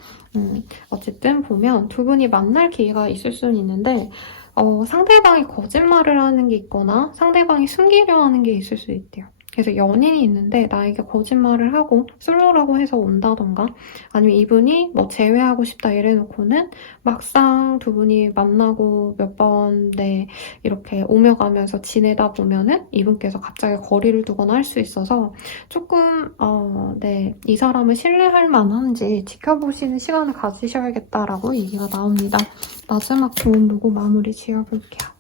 어쨌든 보면 두 분이 만날 기회가 있을 수는 있는데 상대방이 거짓말을 하는 게 있거나 상대방이 숨기려 하는 게 있을 수 있대요. 그래서 연인이 있는데 나에게 거짓말을 하고 솔로라고 해서 온다던가 아니면 이분이 뭐 재회하고 싶다 이래놓고는 막상 두 분이 만나고 몇 번 이렇게 오며 가면서 지내다 보면은 이분께서 갑자기 거리를 두거나 할 수 있어서 조금 이 사람을 신뢰할 만한지 지켜보시는 시간을 가지셔야겠다라고 얘기가 나옵니다. 마지막 조언 보고 마무리 지어볼게요.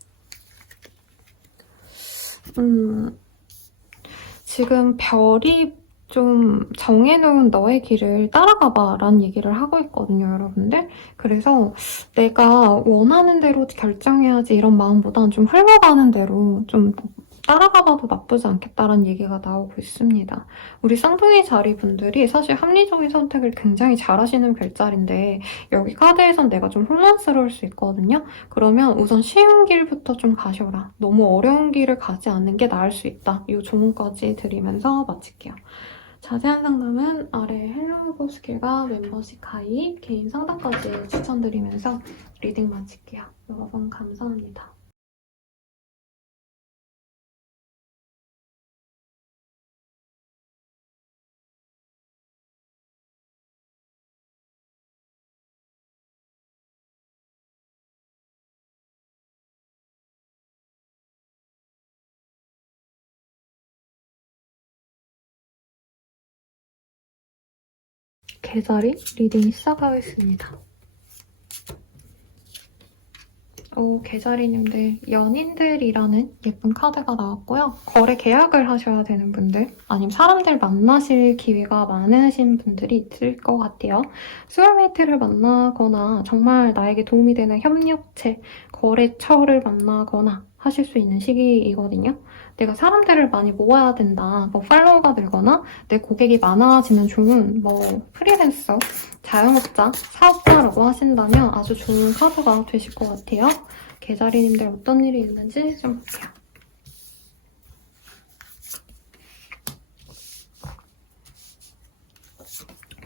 지금 별이 좀 정해놓은 너의 길을 따라가봐 라는 얘기를 하고 있거든요, 여러분들. 그래서 내가 원하는 대로 결정해야지 이런 마음보단 좀 흘러가는 대로 좀 따라가봐도 나쁘지 않겠다라는 얘기가 나오고 있습니다. 우리 쌍둥이 자리 분들이 사실 합리적인 선택을 굉장히 잘하시는 별자리인데 여기 카드에선 내가 좀 혼란스러울 수 있거든요. 그러면 우선 쉬운 길부터 좀 가셔라. 너무 어려운 길을 가지 않는 게 나을 수 있다. 이 조언까지 드리면서 마칠게요. 자세한 상담은 아래 헬로우보스킬과 멤버십 가입, 개인 상담까지 추천드리면서 리딩 마칠게요. 여러분 감사합니다. 계자리 리딩 시작하겠습니다. 계자리님들 연인들이라는 예쁜 카드가 나왔고요. 거래 계약을 하셔야 되는 분들 아니면 사람들 만나실 기회가 많으신 분들이 있을 것 같아요. 소울메이트를 만나거나 정말 나에게 도움이 되는 협력체, 거래처를 만나거나 하실 수 있는 시기이거든요. 내가 사람들을 많이 모아야 된다. 뭐 팔로워가 늘거나 내 고객이 많아지면 좋은 프리랜서, 자영업자, 사업자라고 하신다면 아주 좋은 카드가 되실 것 같아요. 계자리님들 어떤 일이 있는지 좀 볼게요.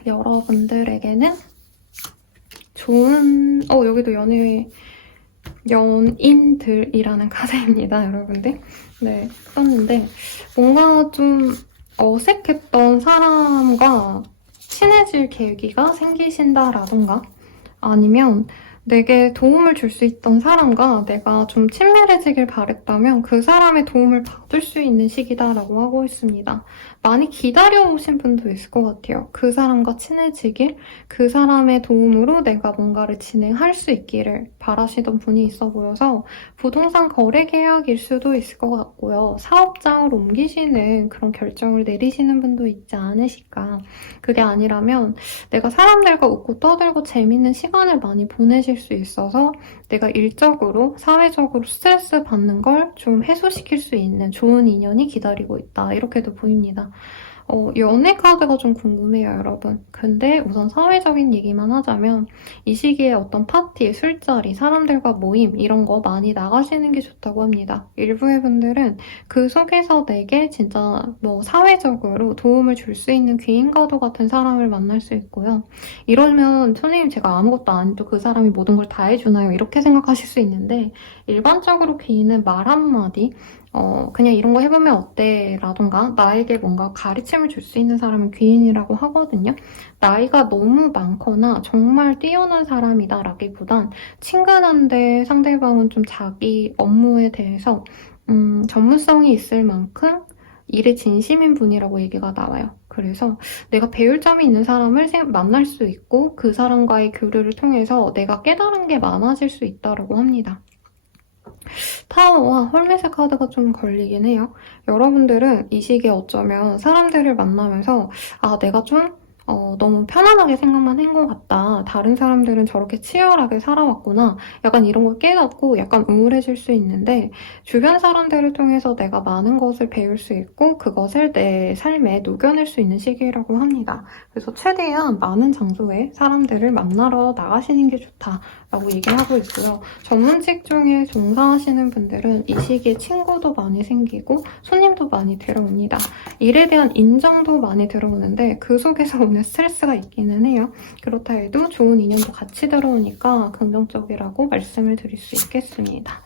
여러분들에게는 좋은 여기도 연인들이라는 카드입니다, 여러분들. 네, 썼는데 뭔가 좀 어색했던 사람과 친해질 계기가 생기신다라던가 아니면 내게 도움을 줄 수 있던 사람과 내가 좀 친밀해지길 바랬다면 그 사람의 도움을 받을 수 있는 시기다라고 하고 있습니다. 많이 기다려오신 분도 있을 것 같아요. 그 사람과 친해지길, 그 사람의 도움으로 내가 뭔가를 진행할 수 있기를 바라시던 분이 있어 보여서 부동산 거래 계약일 수도 있을 것 같고요. 사업장으로 옮기시는 그런 결정을 내리시는 분도 있지 않으실까. 그게 아니라면 내가 사람들과 웃고 떠들고 재밌는 시간을 많이 보내실 수 있어서 내가 일적으로, 사회적으로 스트레스 받는 걸 좀 해소시킬 수 있는 좋은 인연이 기다리고 있다. 이렇게도 보입니다. 연애 카드가 좀 궁금해요, 여러분. 근데 우선 사회적인 얘기만 하자면 이 시기에 어떤 파티, 술자리, 사람들과 모임 이런 거 많이 나가시는 게 좋다고 합니다. 일부의 분들은 그 속에서 내게 진짜 사회적으로 도움을 줄 수 있는 귀인과도 같은 사람을 만날 수 있고요. 이러면 선생님 제가 아무것도 안 해도 그 사람이 모든 걸 다 해주나요? 이렇게 생각하실 수 있는데 일반적으로 귀인은 말 한마디 그냥 이런 거 해보면 어때? 라던가 나에게 뭔가 가르침을 줄 수 있는 사람은 귀인이라고 하거든요. 나이가 너무 많거나 정말 뛰어난 사람이다 라기보단 친근한데 상대방은 좀 자기 업무에 대해서 전문성이 있을 만큼 일에 진심인 분이라고 얘기가 나와요. 그래서 내가 배울 점이 있는 사람을 만날 수 있고 그 사람과의 교류를 통해서 내가 깨달은 게 많아질 수 있다고 합니다. 타워와 헐메스 카드가 좀 걸리긴 해요. 여러분들은 이 시기에 어쩌면 사람들을 만나면서 내가 좀 너무 편안하게 생각만 한 것 같다. 다른 사람들은 저렇게 치열하게 살아왔구나. 약간 이런 걸 깨닫고 약간 우울해질 수 있는데 주변 사람들을 통해서 내가 많은 것을 배울 수 있고 그것을 내 삶에 녹여낼 수 있는 시기라고 합니다. 그래서 최대한 많은 장소에 사람들을 만나러 나가시는 게 좋다라고 얘기하고 있고요. 전문 직종에 종사하시는 분들은 이 시기에 친구도 많이 생기고 손님도 많이 들어옵니다. 일에 대한 인정도 많이 들어오는데 그 속에서 오는 스트레스가 있기는 해요. 그렇다 해도 좋은 인연도 같이 들어오니까 긍정적이라고 말씀을 드릴 수 있겠습니다.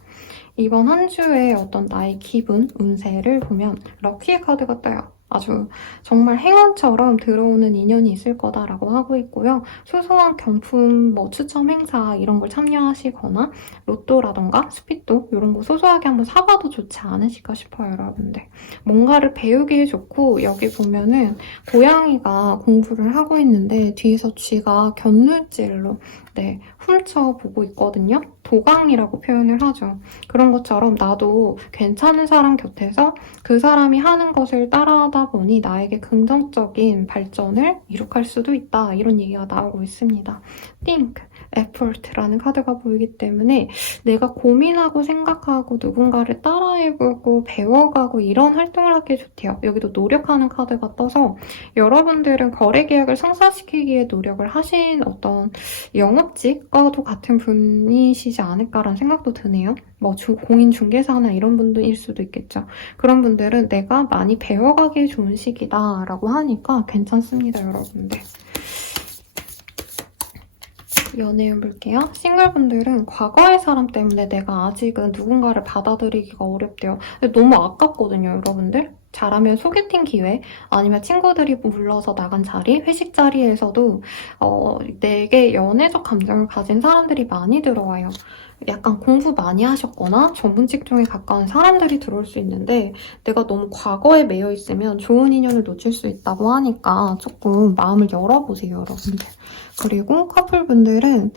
이번 한 주의 어떤 나의 기분, 운세를 보면 럭키의 카드가 떠요. 아주 정말 행운처럼 들어오는 인연이 있을 거다라고 하고 있고요. 소소한 경품 뭐 추첨 행사 이런 걸 참여하시거나 로또라던가 스피또 이런 거 소소하게 한번 사봐도 좋지 않으실까 싶어요, 여러분들. 뭔가를 배우기 좋고 여기 보면은 고양이가 공부를 하고 있는데 뒤에서 쥐가 곁눈질로 네, 훔쳐보고 있거든요. 도강이라고 표현을 하죠. 그런 것처럼 나도 괜찮은 사람 곁에서 그 사람이 하는 것을 따라하다 보니 나에게 긍정적인 발전을 이룩할 수도 있다. 이런 얘기가 나오고 있습니다. think, effort라는 카드가 보이기 때문에 내가 고민하고 생각하고 누군가를 따라해보고 배워가고 이런 활동을 하기에 좋대요. 여기도 노력하는 카드가 떠서 여러분들은 거래 계약을 성사시키기에 노력을 하신 어떤 영업직과도 같은 분이시지 않을까라는 생각도 드네요. 뭐 공인중개사나 이런 분들일 수도 있겠죠. 그런 분들은 내가 많이 배워가기 좋은 시기다라고 하니까 괜찮습니다, 여러분들. 연애운 볼게요. 싱글분들은 과거의 사람 때문에 내가 아직은 누군가를 받아들이기가 어렵대요. 근데 너무 아깝거든요, 여러분들. 잘하면 소개팅 기회, 아니면 친구들이 불러서 나간 자리, 회식 자리에서도 내게 연애적 감정을 가진 사람들이 많이 들어와요. 약간 공부 많이 하셨거나 전문 직종에 가까운 사람들이 들어올 수 있는데 내가 너무 과거에 매여 있으면 좋은 인연을 놓칠 수 있다고 하니까 조금 마음을 열어보세요, 여러분들. 그리고 커플분들은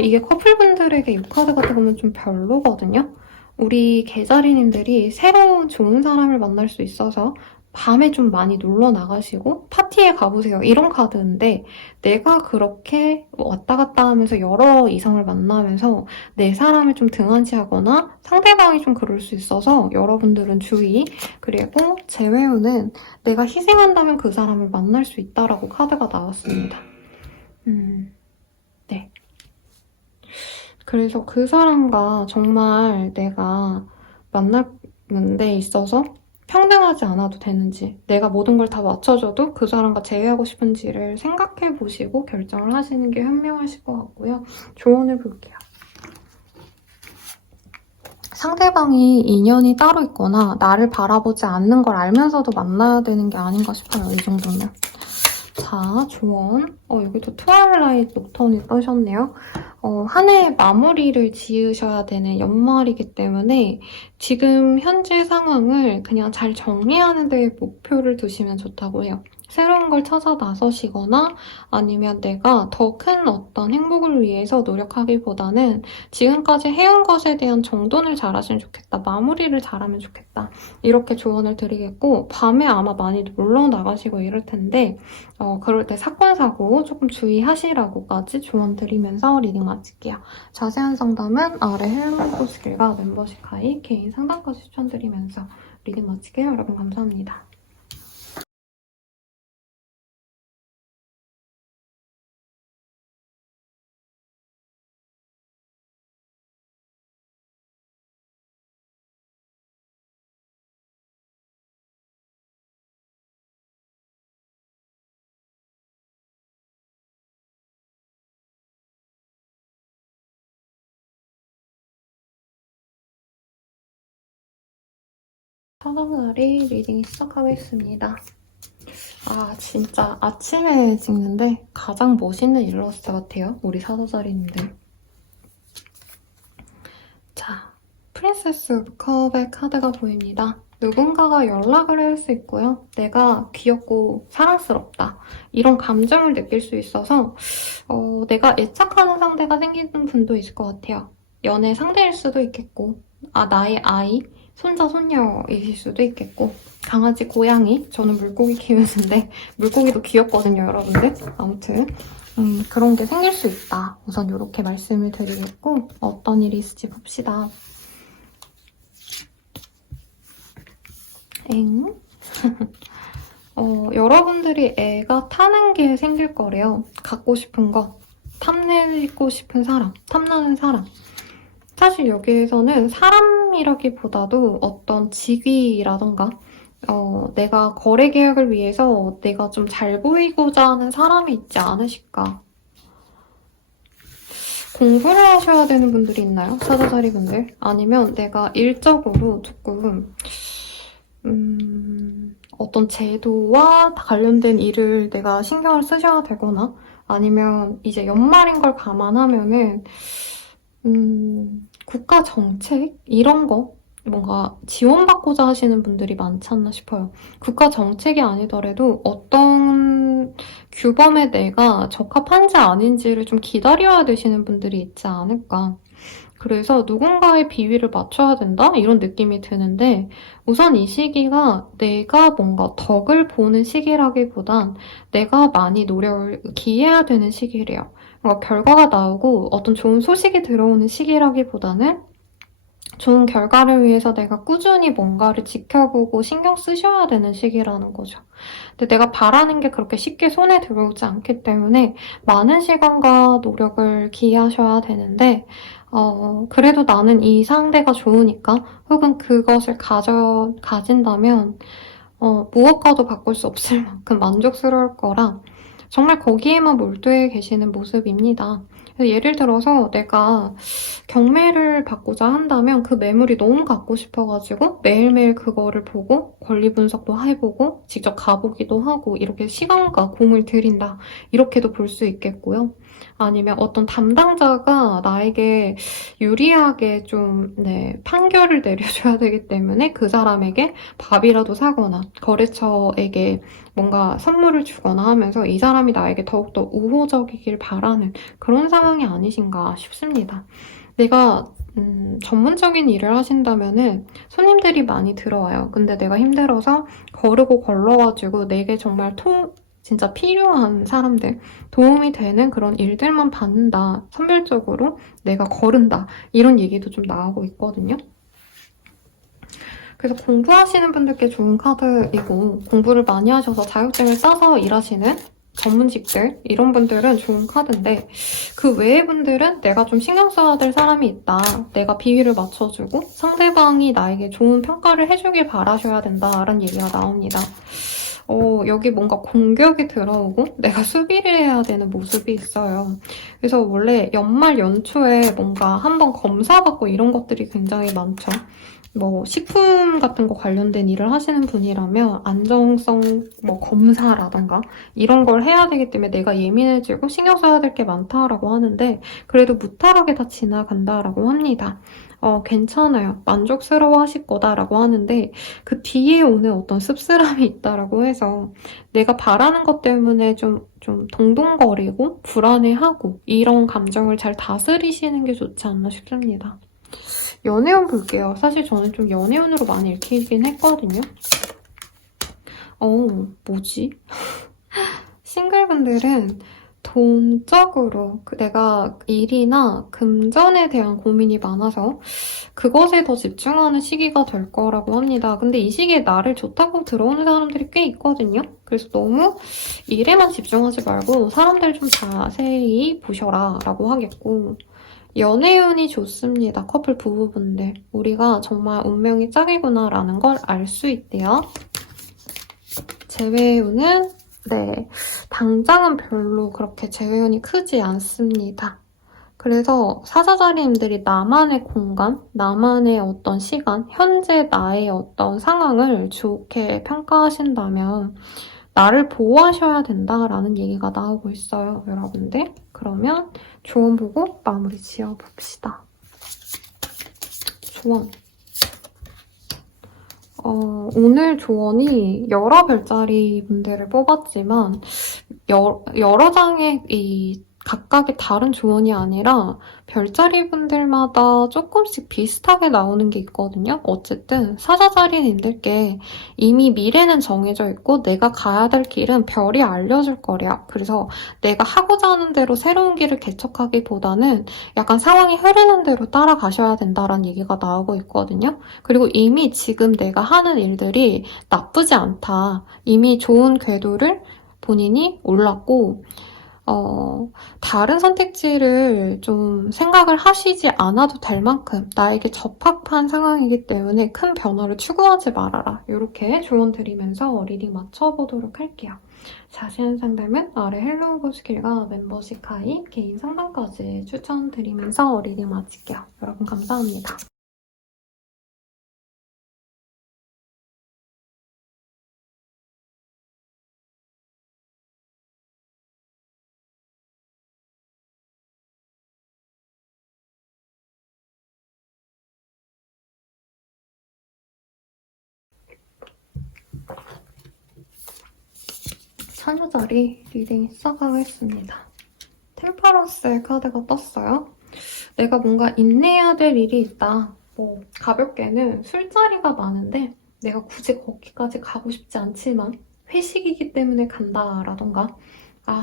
이게 커플분들에게 이 카드 같은 거면 좀 별로거든요. 우리 개자리님들이 새로운 좋은 사람을 만날 수 있어서 밤에 좀 많이 놀러 나가시고 파티에 가보세요. 이런 카드인데 내가 그렇게 왔다 갔다 하면서 여러 이성을 만나면서 내 사람을 좀 등한시하거나 상대방이 좀 그럴 수 있어서 여러분들은 주의. 그리고 재회우는 내가 희생한다면 그 사람을 만날 수 있다라고 카드가 나왔습니다. 네. 그래서 그 사람과 정말 내가 만나는 데 있어서 평등하지 않아도 되는지, 내가 모든 걸 다 맞춰줘도 그 사람과 재회하고 싶은지를 생각해 보시고 결정을 하시는 게 현명하실 것 같고요. 조언을 볼게요. 상대방이 인연이 따로 있거나 나를 바라보지 않는 걸 알면서도 만나야 되는 게 아닌가 싶어요, 이 정도면. 자, 조언. 여기도 트와일라이트 녹턴이 떠셨네요. 한 해 마무리를 지으셔야 되는 연말이기 때문에 지금 현재 상황을 그냥 잘 정리하는 데 목표를 두시면 좋다고 해요. 새로운 걸 찾아 나서시거나 아니면 내가 더 큰 어떤 행복을 위해서 노력하기보다는 지금까지 해온 것에 대한 정돈을 잘하시면 좋겠다. 마무리를 잘하면 좋겠다. 이렇게 조언을 드리겠고, 밤에 아마 많이 놀러 나가시고 이럴 텐데 그럴 때 사건, 사고 조금 주의하시라고까지 조언 드리면서 리딩 마칠게요. 자세한 상담은 아래 헬로토 스킬과 멤버십 가입, 개인 상담까지 추천드리면서 리딩 마칠게요. 여러분 감사합니다. 사자자리 리딩 시작하겠습니다. 진짜 아침에 찍는데 가장 멋있는 일러스트 같아요. 우리 사자자리님들. 자, 프린세스 컵의 카드가 보입니다. 누군가가 연락을 할 수 있고요. 내가 귀엽고 사랑스럽다. 이런 감정을 느낄 수 있어서 내가 애착하는 상대가 생기는 분도 있을 것 같아요. 연애 상대일 수도 있겠고 나의 아이, 손자, 손녀이실 수도 있겠고 강아지, 고양이, 저는 물고기 키우는데 물고기도 귀엽거든요, 여러분들. 아무튼 그런 게 생길 수 있다. 우선 이렇게 말씀을 드리겠고 어떤 일이 있을지 봅시다. 여러분들이 애가 타는 게 생길 거래요. 갖고 싶은 거, 탐내고 싶은 사람, 탐나는 사람. 사실 여기에서는 사람이라기보다도 어떤 직위라던가 내가 거래 계약을 위해서 내가 좀 잘 보이고자 하는 사람이 있지 않으실까. 공부를 하셔야 되는 분들이 있나요? 사자자리 분들? 아니면 내가 일적으로 조금 어떤 제도와 관련된 일을 내가 신경을 쓰셔야 되거나 아니면 이제 연말인 걸 감안하면은 국가 정책? 이런 거 뭔가 지원받고자 하시는 분들이 많지 않나 싶어요. 국가 정책이 아니더라도 어떤 규범에 내가 적합한지 아닌지를 좀 기다려야 되시는 분들이 있지 않을까. 그래서 누군가의 비위를 맞춰야 된다? 이런 느낌이 드는데 우선 이 시기가 내가 뭔가 덕을 보는 시기라기보단 내가 많이 노력을 기해야 되는 시기래요. 뭔가 결과가 나오고 어떤 좋은 소식이 들어오는 시기라기보다는 좋은 결과를 위해서 내가 꾸준히 뭔가를 지켜보고 신경 쓰셔야 되는 시기라는 거죠. 근데 내가 바라는 게 그렇게 쉽게 손에 들어오지 않기 때문에 많은 시간과 노력을 기하셔야 되는데 그래도 나는 이 상대가 좋으니까 혹은 그것을 가진다면 무엇과도 바꿀 수 없을 만큼 만족스러울 거라 정말 거기에만 몰두해 계시는 모습입니다. 예를 들어서 내가 경매를 받고자 한다면 그 매물이 너무 갖고 싶어가지고 매일매일 그거를 보고 권리 분석도 해보고 직접 가보기도 하고 이렇게 시간과 공을 들인다. 이렇게도 볼 수 있겠고요. 아니면 어떤 담당자가 나에게 유리하게 좀 판결을 내려줘야 되기 때문에 그 사람에게 밥이라도 사거나 거래처에게 뭔가 선물을 주거나 하면서 이 사람이 나에게 더욱더 우호적이길 바라는 그런 상황이 아니신가 싶습니다. 내가 전문적인 일을 하신다면은 손님들이 많이 들어와요. 근데 내가 힘들어서 거르고 걸러가지고 내게 정말 진짜 필요한 사람들, 도움이 되는 그런 일들만 받는다. 선별적으로 내가 거른다. 이런 얘기도 좀 나오고 있거든요. 그래서 공부하시는 분들께 좋은 카드이고 공부를 많이 하셔서 자격증을 따서 일하시는 전문직들 이런 분들은 좋은 카드인데 그 외의 분들은 내가 좀 신경 써야 될 사람이 있다. 내가 비위를 맞춰주고 상대방이 나에게 좋은 평가를 해주길 바라셔야 된다라는 얘기가 나옵니다. 여기 뭔가 공격이 들어오고 내가 수비를 해야 되는 모습이 있어요. 그래서 원래 연말 연초에 뭔가 한번 검사받고 이런 것들이 굉장히 많죠. 뭐 식품 같은 거 관련된 일을 하시는 분이라면 안정성 검사라던가 이런 걸 해야 되기 때문에 내가 예민해지고 신경 써야 될 게 많다라고 하는데 그래도 무탈하게 다 지나간다라고 합니다. 괜찮아요. 만족스러워 하실 거다라고 하는데 그 뒤에 오는 어떤 씁쓸함이 있다라고 해서 내가 바라는 것 때문에 좀 동동거리고 불안해하고 이런 감정을 잘 다스리시는 게 좋지 않나 싶습니다. 연애운 볼게요. 사실 저는 좀 연애운으로 많이 읽히긴 했거든요. 뭐지? 싱글분들은 돈적으로 내가 일이나 금전에 대한 고민이 많아서 그것에 더 집중하는 시기가 될 거라고 합니다. 근데 이 시기에 나를 좋다고 들어오는 사람들이 꽤 있거든요. 그래서 너무 일에만 집중하지 말고 사람들 좀 자세히 보셔라 라고 하겠고 연애운이 좋습니다. 커플 부부분들. 우리가 정말 운명이 짝이구나 라는 걸 알 수 있대요. 재회운은 당장은 별로 그렇게 재회운이 크지 않습니다. 그래서 사자자리님들이 나만의 공간, 나만의 어떤 시간, 현재 나의 어떤 상황을 좋게 평가하신다면 나를 보호하셔야 된다라는 얘기가 나오고 있어요, 여러분들. 그러면 조언 보고 마무리 지어봅시다. 조언. 오늘 조언이 여러 별자리 분들을 뽑았지만 여러 장의 각각의 다른 조언이 아니라 별자리 분들마다 조금씩 비슷하게 나오는 게 있거든요. 어쨌든 사자자리님들께 이미 미래는 정해져 있고 내가 가야 될 길은 별이 알려줄 거래요. 그래서 내가 하고자 하는 대로 새로운 길을 개척하기보다는 약간 상황이 흐르는 대로 따라가셔야 된다라는 얘기가 나오고 있거든요. 그리고 이미 지금 내가 하는 일들이 나쁘지 않다. 이미 좋은 궤도를 본인이 올랐고 다른 선택지를 좀 생각을 하시지 않아도 될 만큼 나에게 적합한 상황이기 때문에 큰 변화를 추구하지 말아라. 이렇게 조언 드리면서 리딩 맞춰보도록 할게요. 자세한 상담은 아래 헬로우 보스킬과 멤버십 가입, 개인 상담까지 추천드리면서 리딩 마칠게요. 여러분 감사합니다. 처녀자리 리딩 시작하겠습니다. 템퍼런스 카드가 떴어요. 내가 뭔가 인내해야 될 일이 있다. 뭐 가볍게는 술자리가 많은데 내가 굳이 거기까지 가고 싶지 않지만 회식이기 때문에 간다라던가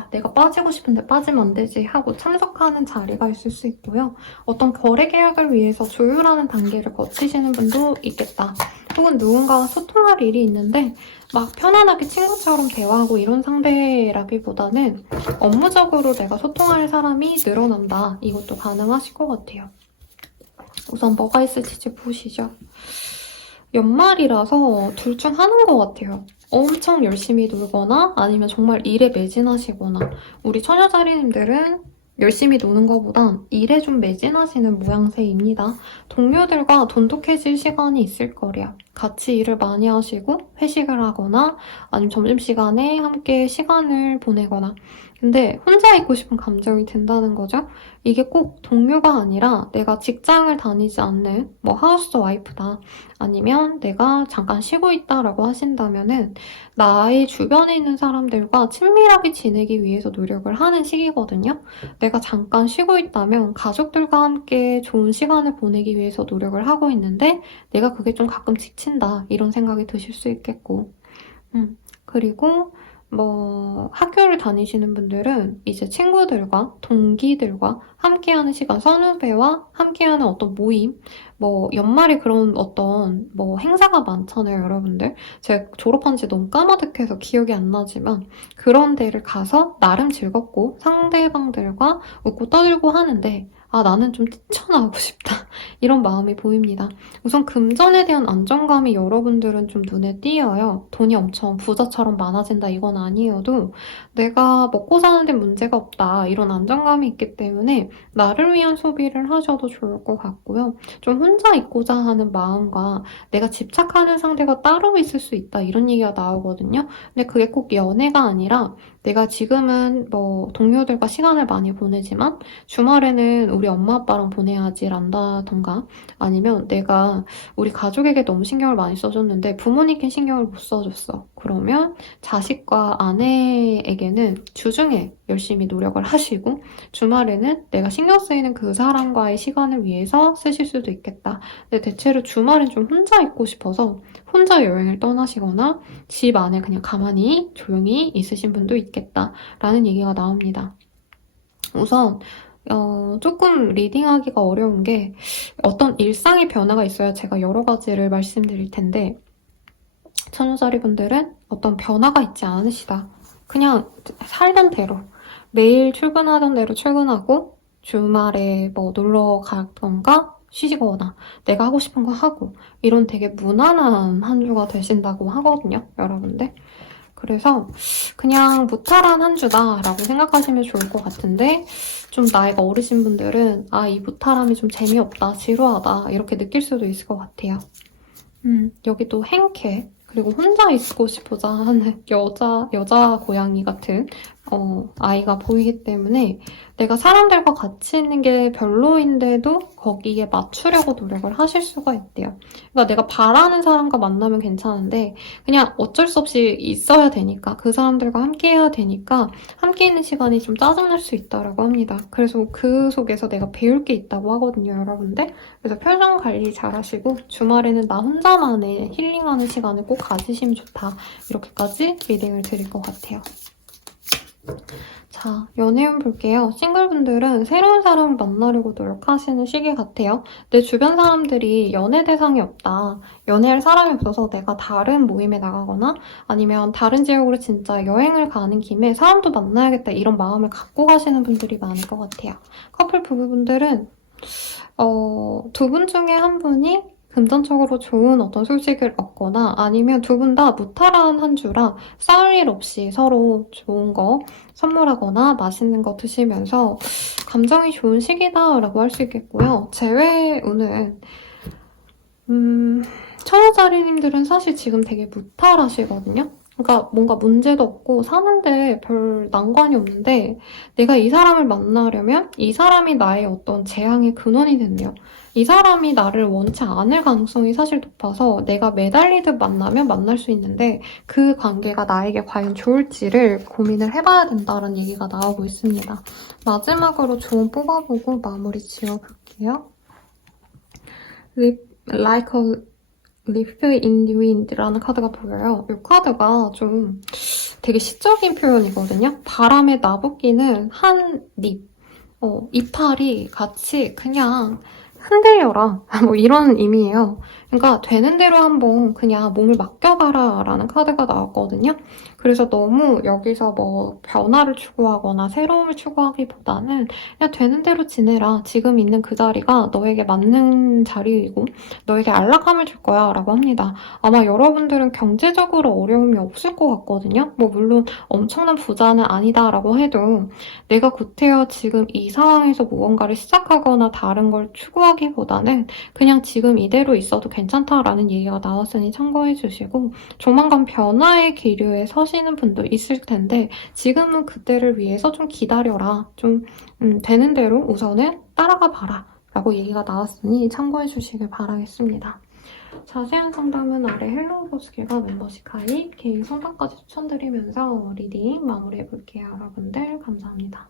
내가 빠지고 싶은데 빠지면 안 되지 하고 참석하는 자리가 있을 수 있고요. 어떤 거래 계약을 위해서 조율하는 단계를 거치시는 분도 있겠다. 혹은 누군가와 소통할 일이 있는데 막 편안하게 친구처럼 대화하고 이런 상대라기보다는 업무적으로 내가 소통할 사람이 늘어난다. 이것도 가능하실 것 같아요. 우선 뭐가 있을지 보시죠. 연말이라서 둘 중 하나인 것 같아요. 엄청 열심히 놀거나 아니면 정말 일에 매진하시거나 우리 처녀자리님들은 열심히 노는 것보단 일에 좀 매진하시는 모양새입니다. 동료들과 돈독해질 시간이 있을 거래요. 같이 일을 많이 하시고 회식을 하거나 아니면 점심시간에 함께 시간을 보내거나 근데 혼자 있고 싶은 감정이 든다는 거죠. 이게 꼭 동료가 아니라 내가 직장을 다니지 않는 뭐 하우스 와이프다. 아니면 내가 잠깐 쉬고 있다라고 하신다면은 나의 주변에 있는 사람들과 친밀하게 지내기 위해서 노력을 하는 시기거든요. 내가 잠깐 쉬고 있다면 가족들과 함께 좋은 시간을 보내기 위해서 노력을 하고 있는데 내가 그게 좀 가끔 지친다 이런 생각이 드실 수 있겠고 그리고 뭐 학교를 다니시는 분들은 이제 친구들과 동기들과 함께하는 시간, 선후배와 함께하는 어떤 모임, 뭐 연말에 그런 어떤 뭐 행사가 많잖아요, 여러분들. 제가 졸업한 지 너무 까마득해서 기억이 안 나지만 그런 데를 가서 나름 즐겁고 상대방들과 웃고 떠들고 하는데 나는 좀 뛰쳐나오고 싶다. 이런 마음이 보입니다. 우선 금전에 대한 안정감이 여러분들은 좀 눈에 띄어요. 돈이 엄청 부자처럼 많아진다 이건 아니어도 내가 먹고 사는데 문제가 없다 이런 안정감이 있기 때문에 나를 위한 소비를 하셔도 좋을 것 같고요. 좀 혼자 있고자 하는 마음과 내가 집착하는 상대가 따로 있을 수 있다 이런 얘기가 나오거든요. 근데 그게 꼭 연애가 아니라 내가 지금은 뭐 동료들과 시간을 많이 보내지만 주말에는 우리 엄마 아빠랑 보내야지 란다던가 아니면 내가 우리 가족에게 너무 신경을 많이 써줬는데 부모님께 신경을 못 써줬어. 그러면 자식과 아내에게는 주중에 열심히 노력을 하시고 주말에는 내가 신경 쓰이는 그 사람과의 시간을 위해서 쓰실 수도 있겠다. 근데 대체로 주말엔 좀 혼자 있고 싶어서 혼자 여행을 떠나시거나 집 안에 그냥 가만히 조용히 있으신 분도 있겠다라는 얘기가 나옵니다. 우선 조금 리딩하기가 어려운 게 어떤 일상의 변화가 있어야 제가 여러 가지를 말씀드릴 텐데 처녀자리 분들은 어떤 변화가 있지 않으시다. 그냥 살던 대로 매일 출근하던 대로 출근하고 주말에 뭐 놀러 가던가 쉬시거나 내가 하고 싶은 거 하고 이런 되게 무난한 한 주가 되신다고 하거든요, 여러분들. 그래서 그냥 무탈한 한 주다라고 생각하시면 좋을 것 같은데 좀 나이가 어르신 분들은 이 무탈함이 좀 재미없다, 지루하다 이렇게 느낄 수도 있을 것 같아요. 여기 또 행캐 그리고 혼자 있고 싶어자 하는 여자 고양이 같은 아이가 보이기 때문에 내가 사람들과 같이 있는 게 별로인데도 거기에 맞추려고 노력을 하실 수가 있대요. 그러니까 내가 바라는 사람과 만나면 괜찮은데 그냥 어쩔 수 없이 있어야 되니까 그 사람들과 함께 해야 되니까 함께 있는 시간이 좀 짜증날 수 있다고 합니다. 그래서 그 속에서 내가 배울 게 있다고 하거든요, 여러분들. 그래서 표정 관리 잘 하시고 주말에는 나 혼자만의 힐링하는 시간을 꼭 가지시면 좋다. 이렇게까지 리딩을 드릴 것 같아요. 자, 연애운 볼게요. 싱글분들은 새로운 사람을 만나려고 노력하시는 시기 같아요. 내 주변 사람들이 연애 대상이 없다. 연애할 사람이 없어서 내가 다른 모임에 나가거나 아니면 다른 지역으로 진짜 여행을 가는 김에 사람도 만나야겠다 이런 마음을 갖고 가시는 분들이 많을 것 같아요. 커플 부부분들은 두 분 중에 한 분이 금전적으로 좋은 어떤 소식을 얻거나 아니면 두 분 다 무탈한 한 주라 싸울 일 없이 서로 좋은 거 선물하거나 맛있는 거 드시면서 감정이 좋은 시기다라고 할 수 있겠고요. 제외운은 천우자리님들은 사실 지금 되게 무탈하시거든요. 그러니까 뭔가 문제도 없고 사는데 별 난관이 없는데 내가 이 사람을 만나려면 이 사람이 나의 어떤 재앙의 근원이 된대요. 이 사람이 나를 원치 않을 가능성이 사실 높아서 내가 매달리듯 만나면 만날 수 있는데 그 관계가 나에게 과연 좋을지를 고민을 해봐야 된다는 얘기가 나오고 있습니다. 마지막으로 조언 뽑아보고 마무리 지어볼게요. Like a leaf in the wind라는 카드가 보여요. 이 카드가 좀 되게 시적인 표현이거든요. 바람에 나부끼는 한 잎, 이파리 같이 그냥 흔들려라. 뭐 이런 의미예요. 그러니까 되는 대로 한번 그냥 몸을 맡겨봐라 라는 카드가 나왔거든요. 그래서 너무 여기서 뭐 변화를 추구하거나 새로움을 추구하기보다는 그냥 되는 대로 지내라. 지금 있는 그 자리가 너에게 맞는 자리이고 너에게 안락함을 줄 거야 라고 합니다. 아마 여러분들은 경제적으로 어려움이 없을 것 같거든요. 뭐 물론 엄청난 부자는 아니다라고 해도 내가 구태여 지금 이 상황에서 무언가를 시작하거나 다른 걸 추구하기보다는 그냥 지금 이대로 있어도 괜찮다라는 얘기가 나왔으니 참고해 주시고 조만간 변화의 기류에 서시는 분도 있을 텐데 지금은 그때를 위해서 좀 기다려라. 좀 되는 대로 우선은 따라가 봐라 라고 얘기가 나왔으니 참고해 주시길 바라겠습니다. 자세한 상담은 아래 헬로우 버스기가 멤버십 가입, 개인 상담까지 추천드리면서 리딩 마무리해볼게요. 여러분들 감사합니다.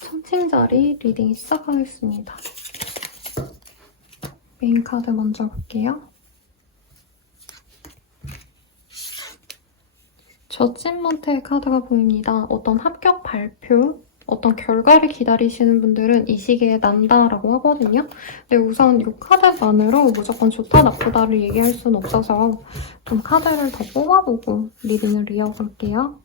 천칭자리 리딩 시작하겠습니다. 메인 카드 먼저 볼게요. 저짓먼트의 카드가 보입니다. 어떤 합격 발표, 어떤 결과를 기다리시는 분들은 이 시기에 난다라고 하거든요. 근데 우선 이 카드만으로 무조건 좋다 나쁘다를 얘기할 수는 없어서 좀 카드를 더 뽑아보고 리딩을 이어볼게요.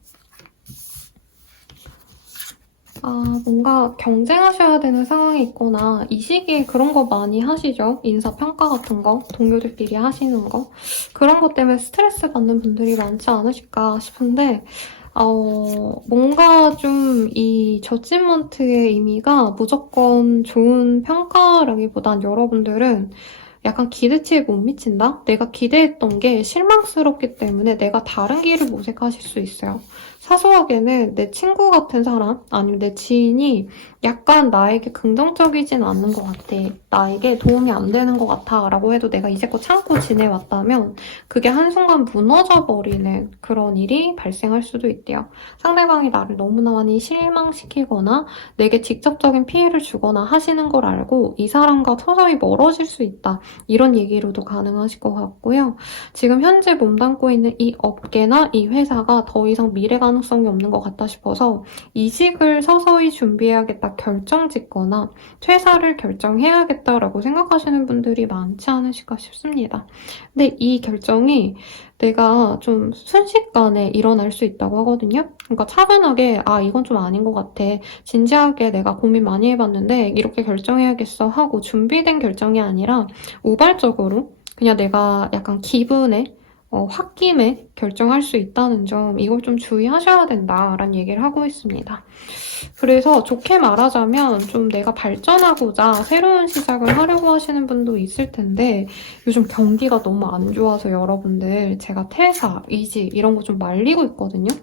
뭔가 경쟁하셔야 되는 상황이 있거나 이 시기에 그런 거 많이 하시죠? 인사평가 같은 거, 동료들끼리 하시는 거. 그런 것 때문에 스트레스 받는 분들이 많지 않으실까 싶은데 뭔가 좀 이 저지먼트의 의미가 무조건 좋은 평가라기보단 여러분들은 약간 기대치에 못 미친다? 내가 기대했던 게 실망스럽기 때문에 내가 다른 길을 모색하실 수 있어요. 사소하게는 내 친구 같은 사람 아니면 내 지인이 약간 나에게 긍정적이진 않는 것 같아. 나에게 도움이 안 되는 것 같아 라고 해도 내가 이제껏 참고 지내왔다면 그게 한순간 무너져버리는 그런 일이 발생할 수도 있대요. 상대방이 나를 너무나 많이 실망시키거나 내게 직접적인 피해를 주거나 하시는 걸 알고 이 사람과 서서히 멀어질 수 있다. 이런 얘기로도 가능하실 것 같고요. 지금 현재 몸담고 있는 이 업계나 이 회사가 더 이상 미래 가능성이 없는 것 같다 싶어서 이직을 서서히 준비해야겠다 결정짓거나 퇴사를 결정해야겠다라고 생각하시는 분들이 많지 않으실까 싶습니다. 근데 이 결정이 내가 좀 순식간에 일어날 수 있다고 하거든요. 그러니까 차분하게 이건 좀 아닌 것 같아. 진지하게 내가 고민 많이 해봤는데 이렇게 결정해야겠어 하고 준비된 결정이 아니라 우발적으로 그냥 내가 약간 기분에 홧김에 결정할 수 있다는 점 이걸 좀 주의하셔야 된다라는 얘기를 하고 있습니다. 그래서 좋게 말하자면 좀 내가 발전하고자 새로운 시작을 하려고 하시는 분도 있을 텐데 요즘 경기가 너무 안 좋아서 여러분들 제가 퇴사, 이직 이런 거 좀 말리고 있거든요.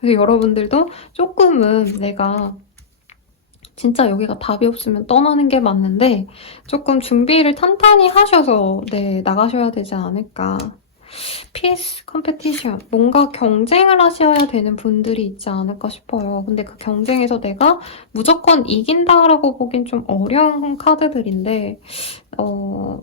그래서 여러분들도 조금은 내가 진짜 여기가 답이 없으면 떠나는 게 맞는데 조금 준비를 탄탄히 하셔서 네, 나가셔야 되지 않을까. 피스 컴페티션. 뭔가 경쟁을 하셔야 되는 분들이 있지 않을까 싶어요. 근데 그 경쟁에서 내가 무조건 이긴다라고 보긴 좀 어려운 카드들인데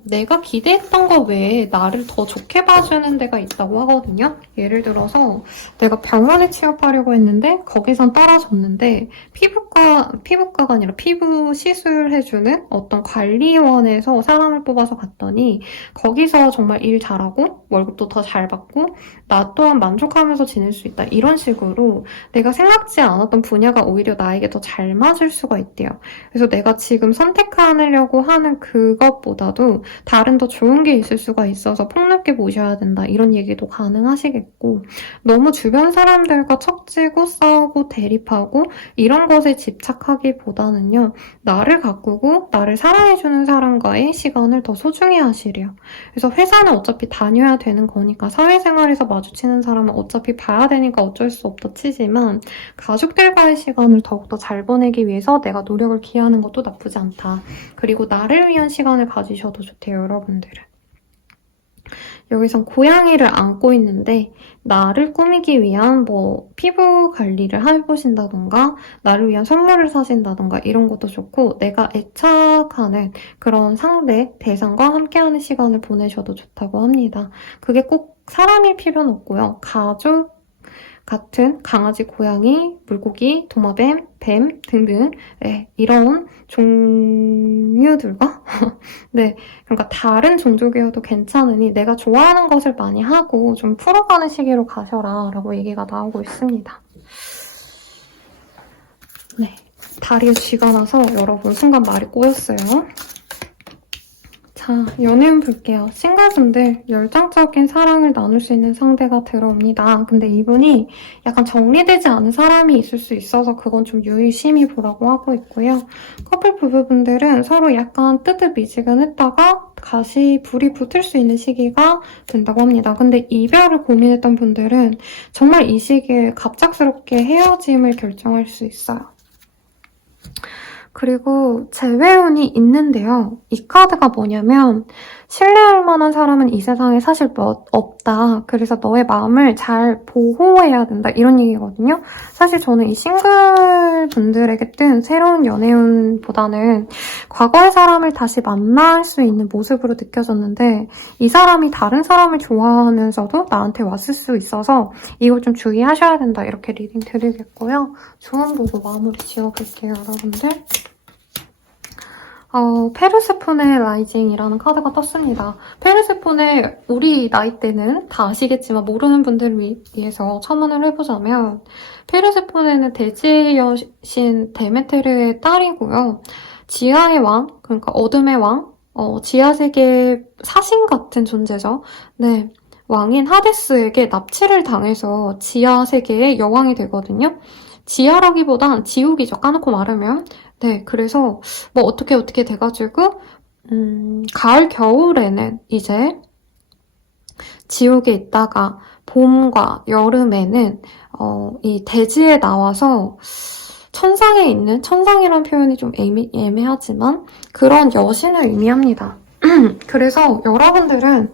내가 기대했던 거 외에 나를 더 좋게 봐주는 데가 있다고 하거든요. 예를 들어서 내가 병원에 취업하려고 했는데 거기선 떨어졌는데 피부과가 아니라 피부 시술해주는 어떤 관리원에서 사람을 뽑아서 갔더니 거기서 정말 일 잘하고 월급도 더 잘 받고 나 또한 만족하면서 지낼 수 있다. 이런 식으로 내가 생각지 않았던 분야가 오히려 나에게 더 잘 맞을 수가 있대요. 그래서 내가 지금 선택하려고 하는 그것보다도 다른 더 좋은 게 있을 수가 있어서 폭넓게 보셔야 된다. 이런 얘기도 가능하시겠고 너무 주변 사람들과 척지고 싸우고 대립하고 이런 것에 집착하기보다는요. 나를 가꾸고 나를 사랑해주는 사람과의 시간을 더 소중히 하시래요. 그래서 회사는 어차피 다녀야 되는 거니까 사회생활에서 마주치는 사람은 어차피 봐야 되니까 어쩔 수 없다 치지만 가족들과의 시간을 더욱더 잘 보내기 위해서 내가 노력을 기하는 것도 나쁘지 않다. 그리고 나를 위한 시간을 가지셔도 좋대요, 여러분들은. 여기선 고양이를 안고 있는데 나를 꾸미기 위한 뭐 피부 관리를 해보신다던가 나를 위한 선물을 사신다던가 이런 것도 좋고 내가 애착하는 그런 상대, 대상과 함께하는 시간을 보내셔도 좋다고 합니다. 그게 꼭 사람일 필요는 없고요. 가족 같은 강아지, 고양이, 물고기, 도마뱀, 뱀 등등 네, 이런 종류들과 네, 그러니까 다른 종족이어도 괜찮으니 내가 좋아하는 것을 많이 하고 좀 풀어가는 시기로 가셔라 라고 얘기가 나오고 있습니다. 네, 다리에 쥐가 나서 여러분 순간 말이 꼬였어요. 자, 연애운 볼게요. 싱글분들 열정적인 사랑을 나눌 수 있는 상대가 들어옵니다. 근데 이분이 약간 정리되지 않은 사람이 있을 수 있어서 그건 좀 유의심히 보라고 하고 있고요. 커플 부부분들은 서로 약간 뜨뜻미지근했다가 다시 불이 붙을 수 있는 시기가 된다고 합니다. 근데 이별을 고민했던 분들은 정말 이 시기에 갑작스럽게 헤어짐을 결정할 수 있어요. 그리고 재회운이 있는데요. 이 카드가 뭐냐면 신뢰할 만한 사람은 이 세상에 사실 없다. 그래서 너의 마음을 잘 보호해야 된다. 이런 얘기거든요. 사실 저는 이 싱글 분들에게 뜬 새로운 연애운보다는 과거의 사람을 다시 만날 수 있는 모습으로 느껴졌는데 이 사람이 다른 사람을 좋아하면서도 나한테 왔을 수 있어서 이걸 좀 주의하셔야 된다. 이렇게 리딩 드리겠고요. 조언 보고 마무리 지어볼게요, 여러분들. 페르세폰의 라이징이라는 카드가 떴습니다. 페르세폰의 우리 나이 때는 다 아시겠지만 모르는 분들을 위해서 첨언을 해보자면 페르세폰에는 대지의 여신 데메테르의 딸이고요. 지하의 왕, 그러니까 어둠의 왕, 지하 세계의 사신 같은 존재죠. 네, 왕인 하데스에게 납치를 당해서 지하 세계의 여왕이 되거든요. 지하라기보단 지옥이죠. 까놓고 말하면. 네, 그래서 뭐 어떻게 돼가지고 가을, 겨울에는 이제 지옥에 있다가 봄과 여름에는 이 대지에 나와서 천상에 있는, 천상이란 표현이 좀 애매하지만 그런 여신을 의미합니다. 그래서 여러분들은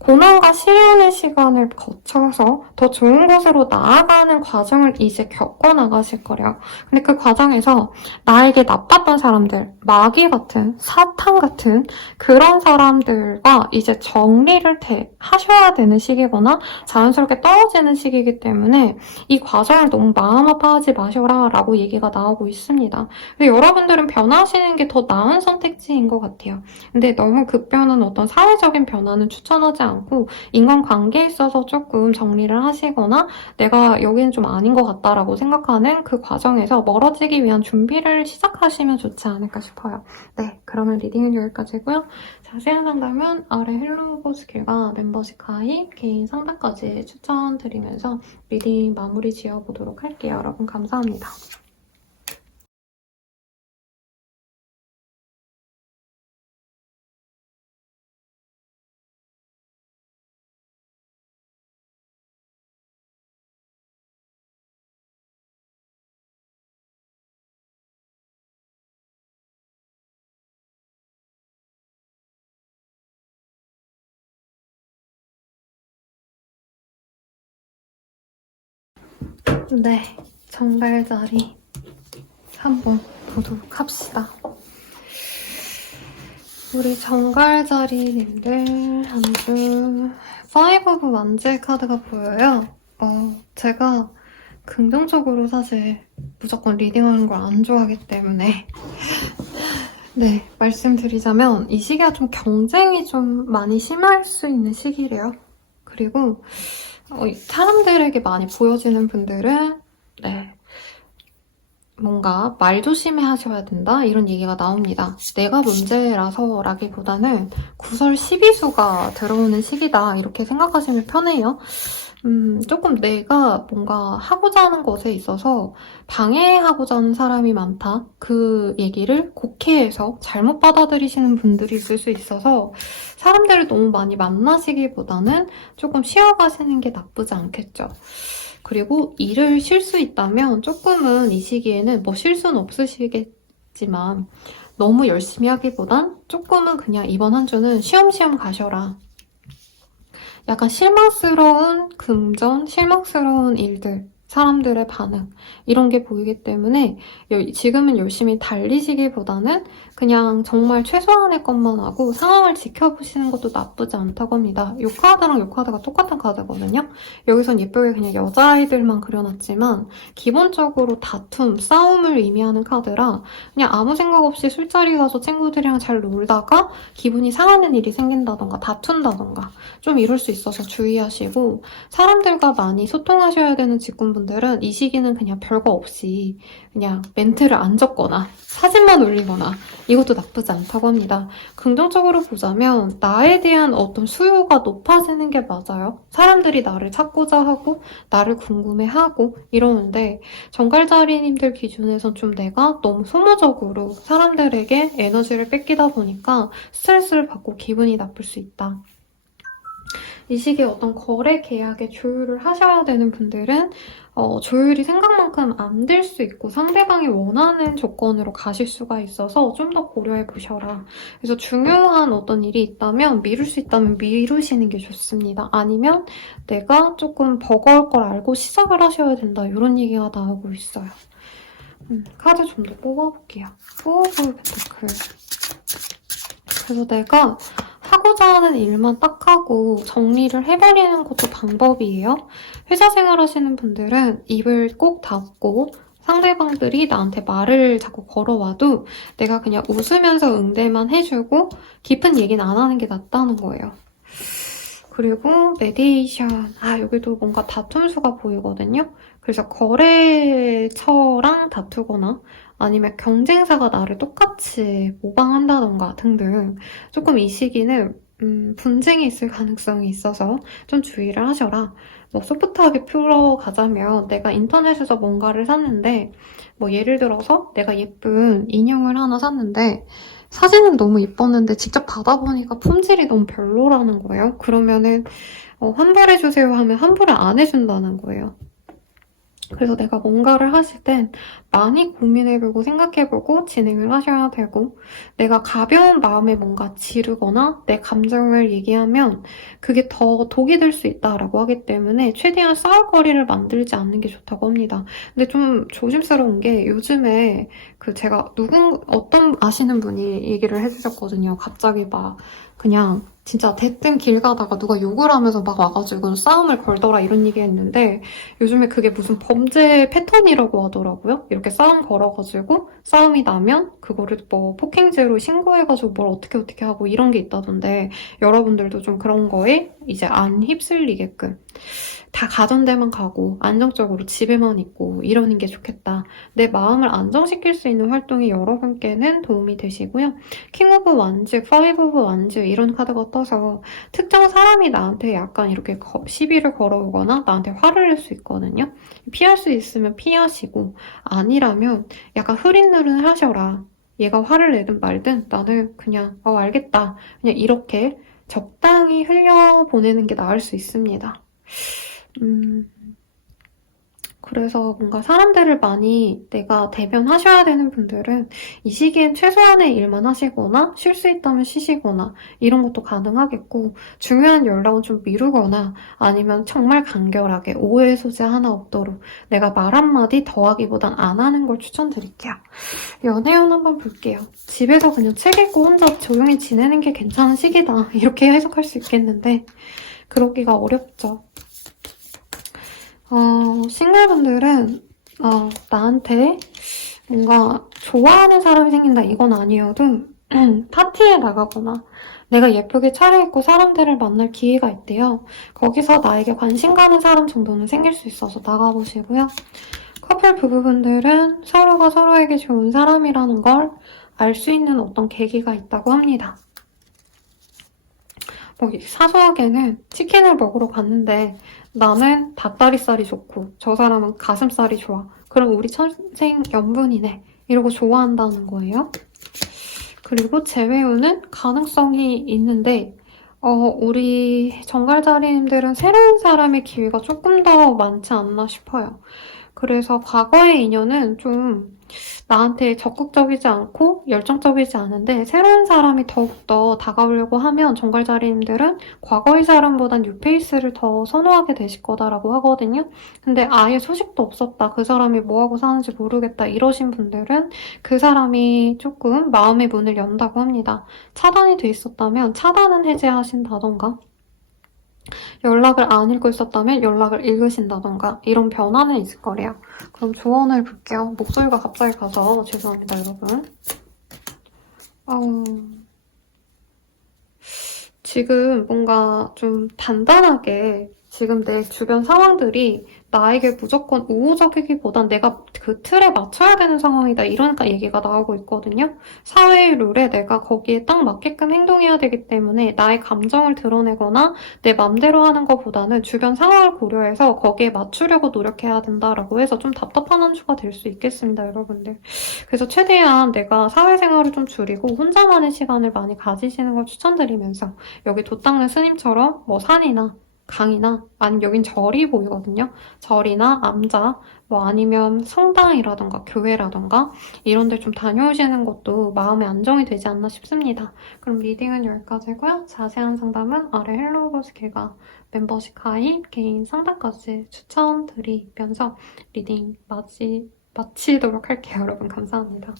고난과 시련의 시간을 거쳐서 더 좋은 곳으로 나아가는 과정을 이제 겪어나가실 거래요. 근데 그 과정에서 나에게 나빴던 사람들, 마귀 같은, 사탄 같은 그런 사람들과 이제 정리를 하셔야 되는 시기거나 자연스럽게 떨어지는 시기이기 때문에 이 과정을 너무 마음 아파하지 마셔라 라고 얘기가 나오고 있습니다. 근데 여러분들은 변화하시는 게 더 나은 선택지인 것 같아요. 근데 너무 급변은 어떤 사회적인 변화는 추천하지 않고 인간관계에 있어서 조금 정리를 하시거나 내가 여기는 좀 아닌 것 같다라고 생각하는 그 과정에서 멀어지기 위한 준비를 시작하시면 좋지 않을까 싶어요. 네, 그러면 리딩은 여기까지고요. 자세한 상담은 아래 헬로우고 스킬과 멤버십 가입, 개인 상담까지 추천드리면서 리딩 마무리 지어보도록 할게요. 여러분 감사합니다. 네, 정갈자리 한번 보도록 합시다. 우리 정갈자리님들 한주 5 오브 완즈 카드가 보여요. 제가 긍정적으로 사실 무조건 리딩하는 걸 안 좋아하기 때문에 네, 말씀드리자면 이 시기가 좀 경쟁이 좀 많이 심할 수 있는 시기래요. 그리고 사람들에게 많이 보여지는 분들은 네, 뭔가 말 조심해 하셔야 된다 이런 얘기가 나옵니다. 내가 문제라서 라기보다는 구설 12수가 들어오는 시기다 이렇게 생각하시면 편해요. 조금 내가 뭔가 하고자 하는 것에 있어서 방해하고자 하는 사람이 많다. 그 얘기를 곡해해서 잘못 받아들이시는 분들이 있을 수 있어서 사람들을 너무 많이 만나시기보다는 조금 쉬어가시는 게 나쁘지 않겠죠. 그리고 일을 쉴 수 있다면 조금은 이 시기에는 뭐 쉴 수는 없으시겠지만 너무 열심히 하기보단 조금은 그냥 이번 한 주는 쉬엄쉬엄 가셔라. 약간 실망스러운 금전, 실망스러운 일들, 사람들의 반응 이런 게 보이기 때문에 지금은 열심히 달리시기보다는 그냥 정말 최소한의 것만 하고 상황을 지켜보시는 것도 나쁘지 않다고 합니다. 이 카드랑 이 카드가 똑같은 카드거든요. 여기선 예쁘게 그냥 여자아이들만 그려놨지만 기본적으로 다툼, 싸움을 의미하는 카드라 그냥 아무 생각 없이 술자리 가서 친구들이랑 잘 놀다가 기분이 상하는 일이 생긴다던가 다툰다던가 좀 이럴 수 있어서 주의하시고 사람들과 많이 소통하셔야 되는 직군분들은 이 시기는 그냥 별거 없이 그냥 멘트를 안 적거나 사진만 올리거나 이것도 나쁘지 않다고 합니다. 긍정적으로 보자면 나에 대한 어떤 수요가 높아지는 게 맞아요. 사람들이 나를 찾고자 하고 나를 궁금해하고 이러는데 정갈자리님들 기준에선 좀 내가 너무 소모적으로 사람들에게 에너지를 뺏기다 보니까 스트레스를 받고 기분이 나쁠 수 있다. 이 시기에 어떤 거래 계약에 조율을 하셔야 되는 분들은 조율이 생각만큼 안 될 수 있고 상대방이 원하는 조건으로 가실 수가 있어서 좀 더 고려해 보셔라. 그래서 중요한 어떤 일이 있다면 미룰 수 있다면 미루시는 게 좋습니다. 아니면 내가 조금 버거울 걸 알고 시작을 하셔야 된다. 이런 얘기가 나오고 있어요. 카드 좀 더 뽑아볼게요. 오브 펜타클. 그래서 내가 하고자 하는 일만 딱 하고 정리를 해버리는 것도 방법이에요. 회사 생활하시는 분들은 입을 꼭 닫고 상대방들이 나한테 말을 자꾸 걸어와도 내가 그냥 웃으면서 응대만 해주고 깊은 얘기는 안 하는 게 낫다는 거예요. 그리고 메디에이션, 여기도 뭔가 다툼수가 보이거든요. 그래서 거래처랑 다투거나 아니면 경쟁사가 나를 똑같이 모방한다던가 등등 조금 이 시기는 분쟁이 있을 가능성이 있어서 좀 주의를 하셔라. 뭐 소프트하게 풀어가자면 내가 인터넷에서 뭔가를 샀는데 뭐 예를 들어서 내가 예쁜 인형을 하나 샀는데 사진은 너무 예뻤는데 직접 받아보니까 품질이 너무 별로라는 거예요. 그러면은 환불해주세요 하면 환불을 안 해준다는 거예요. 그래서 내가 뭔가를 하실 땐 많이 고민해보고 생각해보고 진행을 하셔야 되고 내가 가벼운 마음에 뭔가 지르거나 내 감정을 얘기하면 그게 더 독이 될 수 있다라고 하기 때문에 최대한 싸울 거리를 만들지 않는 게 좋다고 합니다. 근데 좀 조심스러운 게 요즘에 제가 어떤 아시는 분이 얘기를 해주셨거든요. 갑자기 막 그냥 진짜 대뜸 길 가다가 누가 욕을 하면서 막 와가지고 싸움을 걸더라 이런 얘기 했는데 요즘에 그게 무슨 범죄 패턴이라고 하더라고요. 이렇게 싸움 걸어가지고 싸움이 나면 그거를 뭐 폭행죄로 신고해가지고 뭘 어떻게 하고 이런 게 있다던데 여러분들도 좀 그런 거에 이제 안 휩쓸리게끔 다 가던 데만 가고 안정적으로 집에만 있고 이러는 게 좋겠다. 내 마음을 안정시킬 수 있는 활동이 여러분께는 도움이 되시고요. 킹 오브 완즈, 파이브 오브 완즈 이런 카드가 떠서 특정 사람이 나한테 약간 이렇게 시비를 걸어오거나 나한테 화를 낼 수 있거든요. 피할 수 있으면 피하시고 아니라면 약간 흐릿느릿 하셔라. 얘가 화를 내든 말든 나는 그냥 알겠다. 그냥 이렇게 적당히 흘려보내는 게 나을 수 있습니다. 그래서 뭔가 사람들을 많이 내가 대변하셔야 되는 분들은 이 시기엔 최소한의 일만 하시거나 쉴 수 있다면 쉬시거나 이런 것도 가능하겠고 중요한 연락은 좀 미루거나 아니면 정말 간결하게 오해 소지 하나 없도록 내가 말 한마디 더하기보단 안 하는 걸 추천드릴게요. 연애운 한번 볼게요. 집에서 그냥 책 읽고 혼자 조용히 지내는 게 괜찮은 시기다. 이렇게 해석할 수 있겠는데 그러기가 어렵죠. 싱글분들은 나한테 뭔가 좋아하는 사람이 생긴다 이건 아니어도 파티에 나가거나 내가 예쁘게 차려입고 사람들을 만날 기회가 있대요. 거기서 나에게 관심 가는 사람 정도는 생길 수 있어서 나가보시고요. 커플 부부분들은 서로가 서로에게 좋은 사람이라는 걸 알 수 있는 어떤 계기가 있다고 합니다. 사소하게는 치킨을 먹으러 갔는데 나는 닭다리살이 좋고 저 사람은 가슴살이 좋아. 그럼 우리 천생연분이네. 이러고 좋아한다는 거예요. 그리고 재회우는 가능성이 있는데 우리 정갈자리님들은 새로운 사람의 기회가 조금 더 많지 않나 싶어요. 그래서 과거의 인연은 좀 나한테 적극적이지 않고 열정적이지 않은데 새로운 사람이 더욱더 다가오려고 하면 정갈자리님들은 과거의 사람보단 뉴페이스를 더 선호하게 되실 거다라고 하거든요. 근데 아예 소식도 없었다. 그 사람이 뭐하고 사는지 모르겠다. 이러신 분들은 그 사람이 조금 마음의 문을 연다고 합니다. 차단이 돼 있었다면 차단은 해제하신다던가 연락을 안 읽고 있었다면 연락을 읽으신다던가 이런 변화는 있을 거래요. 그럼 조언을 볼게요. 목소리가 갑자기 가서 죄송합니다, 여러분. 지금 뭔가 좀 단단하게 지금 내 주변 상황들이 나에게 무조건 우호적이기보단 내가 그 틀에 맞춰야 되는 상황이다 이러니까 얘기가 나오고 있거든요. 사회의 룰에 내가 거기에 딱 맞게끔 행동해야 되기 때문에 나의 감정을 드러내거나 내 맘대로 하는 것보다는 주변 상황을 고려해서 거기에 맞추려고 노력해야 된다라고 해서 좀 답답한 한 주가 될 수 있겠습니다, 여러분들. 그래서 최대한 내가 사회생활을 좀 줄이고 혼자만의 시간을 많이 가지시는 걸 추천드리면서 여기 돛 닦는 스님처럼 뭐 산이나 강이나 아니면 여긴 절이 보이거든요. 절이나 암자 뭐 아니면 성당이라던가 교회라던가 이런 데 좀 다녀오시는 것도 마음의 안정이 되지 않나 싶습니다. 그럼 리딩은 여기까지고요. 자세한 상담은 아래 헬로우버스킬과 멤버십 가입, 개인 상담까지 추천드리면서 리딩 마치도록 할게요. 여러분 감사합니다.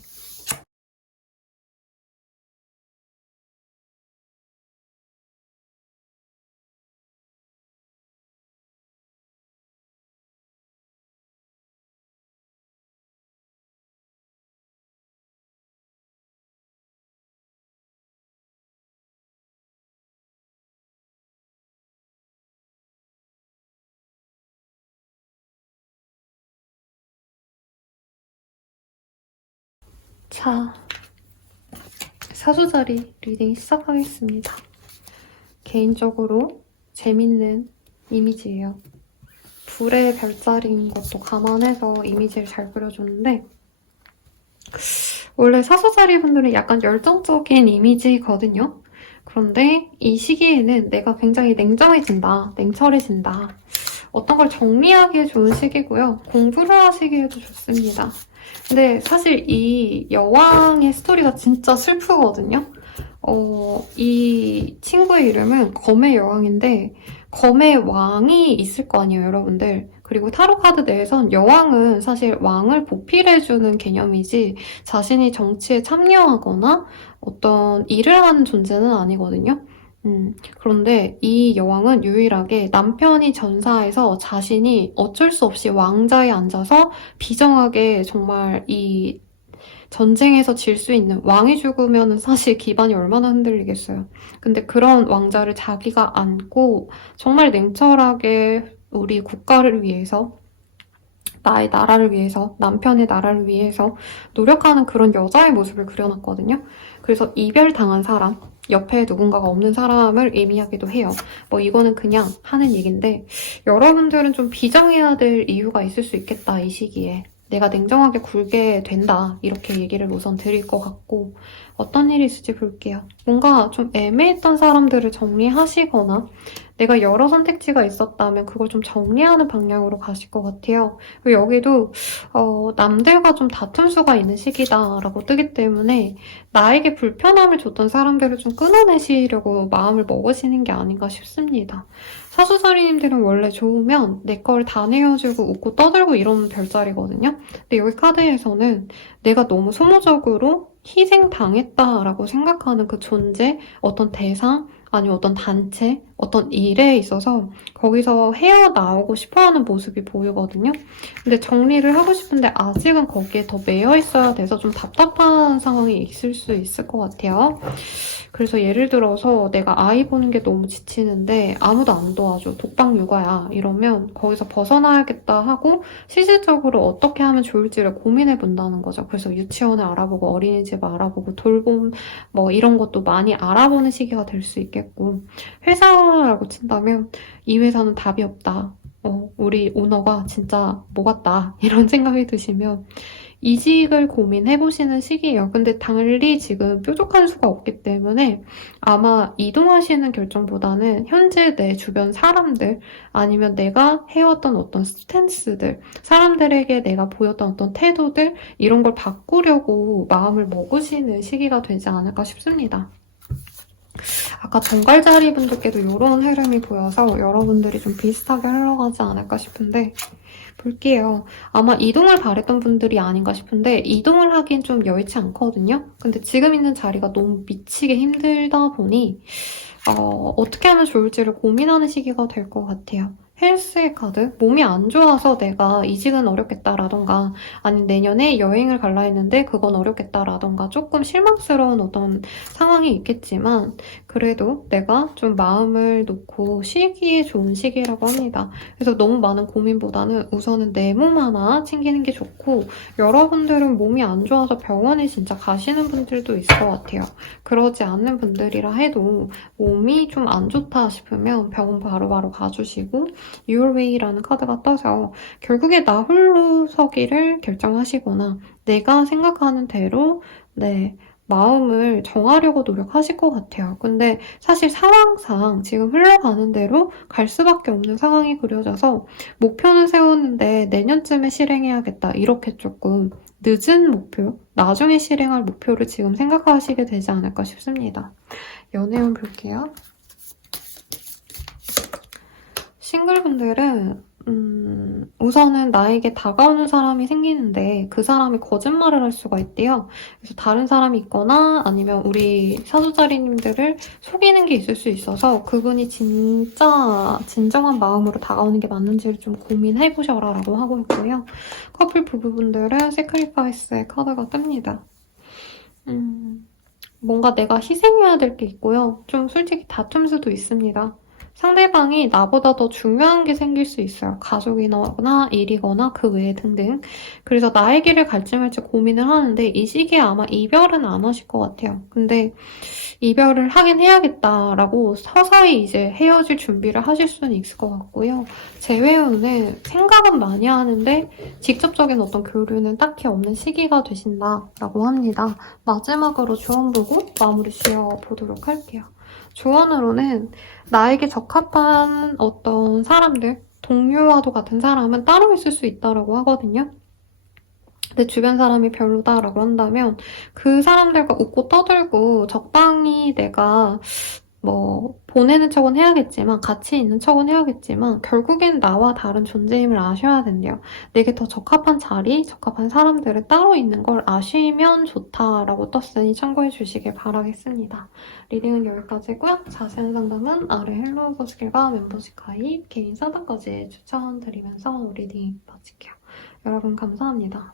자, 사주자리 리딩 시작하겠습니다. 개인적으로 재밌는 이미지예요. 불의 별자리인 것도 감안해서 이미지를 잘 그려줬는데 원래 사수자리 분들은 약간 열정적인 이미지거든요. 그런데 이 시기에는 내가 굉장히 냉정해진다, 냉철해진다. 어떤 걸 정리하기에 좋은 시기고요. 공부를 하시기에도 좋습니다. 근데 사실 이 여왕의 스토리가 진짜 슬프거든요. 이 친구의 이름은 검의 여왕인데 검의 왕이 있을 거 아니에요, 여러분들. 그리고 타로 카드 내에선 여왕은 사실 왕을 보필해주는 개념이지 자신이 정치에 참여하거나 어떤 일을 하는 존재는 아니거든요. 그런데 이 여왕은 유일하게 남편이 전사해서 자신이 어쩔 수 없이 왕자에 앉아서 비정하게 정말 이 전쟁에서 질 수 있는 왕이 죽으면 사실 기반이 얼마나 흔들리겠어요. 근데 그런 왕자를 자기가 안고 정말 냉철하게 우리 국가를 위해서 나의 나라를 위해서 남편의 나라를 위해서 노력하는 그런 여자의 모습을 그려놨거든요. 그래서 이별당한 사람 옆에 누군가가 없는 사람을 의미하기도 해요. 뭐 이거는 그냥 하는 얘기인데 여러분들은 좀 비정해야 될 이유가 있을 수 있겠다, 이 시기에. 내가 냉정하게 굴게 된다, 이렇게 얘기를 우선 드릴 것 같고 어떤 일이 있을지 볼게요. 뭔가 좀 애매했던 사람들을 정리하시거나 내가 여러 선택지가 있었다면 그걸 좀 정리하는 방향으로 가실 것 같아요. 그리고 여기도 남들과 좀 다툼 수가 있는 시기다라고 뜨기 때문에 나에게 불편함을 줬던 사람들을 좀 끊어내시려고 마음을 먹으시는 게 아닌가 싶습니다. 사수자리님들은 원래 좋으면 내 걸 다 내어주고 웃고 떠들고 이런 별자리거든요. 근데 여기 카드에서는 내가 너무 소모적으로 희생당했다라고 생각하는 그 존재, 어떤 대상, 아니면 어떤 단체, 어떤 일에 있어서 거기서 헤어나오고 싶어하는 모습이 보이거든요. 근데 정리를 하고 싶은데 아직은 거기에 더 매여 있어야 돼서 좀 답답한 상황이 있을 수 있을 것 같아요. 그래서 예를 들어서 내가 아이 보는 게 너무 지치는데 아무도 안 도와줘. 독박 육아야. 이러면 거기서 벗어나야겠다 하고 실질적으로 어떻게 하면 좋을지를 고민해 본다는 거죠. 그래서 유치원을 알아보고 어린이집 알아보고 돌봄 뭐 이런 것도 많이 알아보는 시기가 될 수 있겠고 회사라고 친다면 이 회사는 답이 없다. 우리 오너가 진짜 뭐 같다. 이런 생각이 드시면 이직을 고민해보시는 시기예요. 근데 달리 지금 뾰족한 수가 없기 때문에 아마 이동하시는 결정보다는 현재 내 주변 사람들 아니면 내가 해왔던 어떤 스탠스들, 사람들에게 내가 보였던 어떤 태도들 이런 걸 바꾸려고 마음을 먹으시는 시기가 되지 않을까 싶습니다. 아까 정갈자리 분들께도 이런 흐름이 보여서 여러분들이 좀 비슷하게 흘러가지 않을까 싶은데 볼게요. 아마 이동을 바랬던 분들이 아닌가 싶은데 이동을 하긴 좀 여의치 않거든요. 근데 지금 있는 자리가 너무 미치게 힘들다 보니 어떻게 하면 좋을지를 고민하는 시기가 될 것 같아요. 헬스의 카드? 몸이 안 좋아서 내가 이직은 어렵겠다라던가 아니 내년에 여행을 갈라 했는데 그건 어렵겠다라던가 조금 실망스러운 어떤 상황이 있겠지만 그래도 내가 좀 마음을 놓고 쉬기에 좋은 시기라고 합니다. 그래서 너무 많은 고민보다는 우선은 내 몸 하나 챙기는 게 좋고 여러분들은 몸이 안 좋아서 병원에 진짜 가시는 분들도 있을 것 같아요. 그러지 않는 분들이라 해도 몸이 좀 안 좋다 싶으면 병원 바로바로 가주시고 Your Way라는 카드가 떠서 결국에 나 홀로 서기를 결정하시거나 내가 생각하는 대로 마음을 정하려고 노력하실 것 같아요. 근데 사실 상황상 지금 흘러가는 대로 갈 수밖에 없는 상황이 그려져서 목표는 세웠는데 내년쯤에 실행해야겠다. 이렇게 조금 늦은 목표, 나중에 실행할 목표를 지금 생각하시게 되지 않을까 싶습니다. 연애운 볼게요. 싱글분들은 우선은 나에게 다가오는 사람이 생기는데 그 사람이 거짓말을 할 수가 있대요. 그래서 다른 사람이 있거나 아니면 우리 사수자리님들을 속이는 게 있을 수 있어서 그분이 진짜 진정한 마음으로 다가오는 게 맞는지를 좀 고민해보셔라 라고 하고 있고요. 커플 부부분들은 세크리파이스의 카드가 뜹니다. 뭔가 내가 희생해야 될 게 있고요. 좀 솔직히 다툼 수도 있습니다. 상대방이 나보다 더 중요한 게 생길 수 있어요. 가족이거나 일이거나 그 외에 등등. 그래서 나의 길을 갈지 말지 고민을 하는데 이 시기에 아마 이별은 안 하실 것 같아요. 근데 이별을 하긴 해야겠다라고 서서히 이제 헤어질 준비를 하실 수는 있을 것 같고요. 재회원은 생각은 많이 하는데 직접적인 어떤 교류는 딱히 없는 시기가 되신다라고 합니다. 마지막으로 조언 보고 마무리 지어보도록 할게요. 조언으로는 나에게 적합한 어떤 사람들, 동료와도 같은 사람은 따로 있을 수 있다고 하거든요. 내 주변 사람이 별로다라고 한다면 그 사람들과 웃고 떠들고 적당히 내가 보내는 척은 해야겠지만 같이 있는 척은 해야겠지만 결국엔 나와 다른 존재임을 아셔야 된대요. 내게 더 적합한 자리, 적합한 사람들은 따로 있는 걸 아시면 좋다라고 떴으니 참고해 주시길 바라겠습니다. 리딩은 여기까지고요. 자세한 상담은 아래 헬로우 버스길과 멤버십 가입, 개인 상담까지 추천드리면서 리딩 마칠게요. 여러분 감사합니다.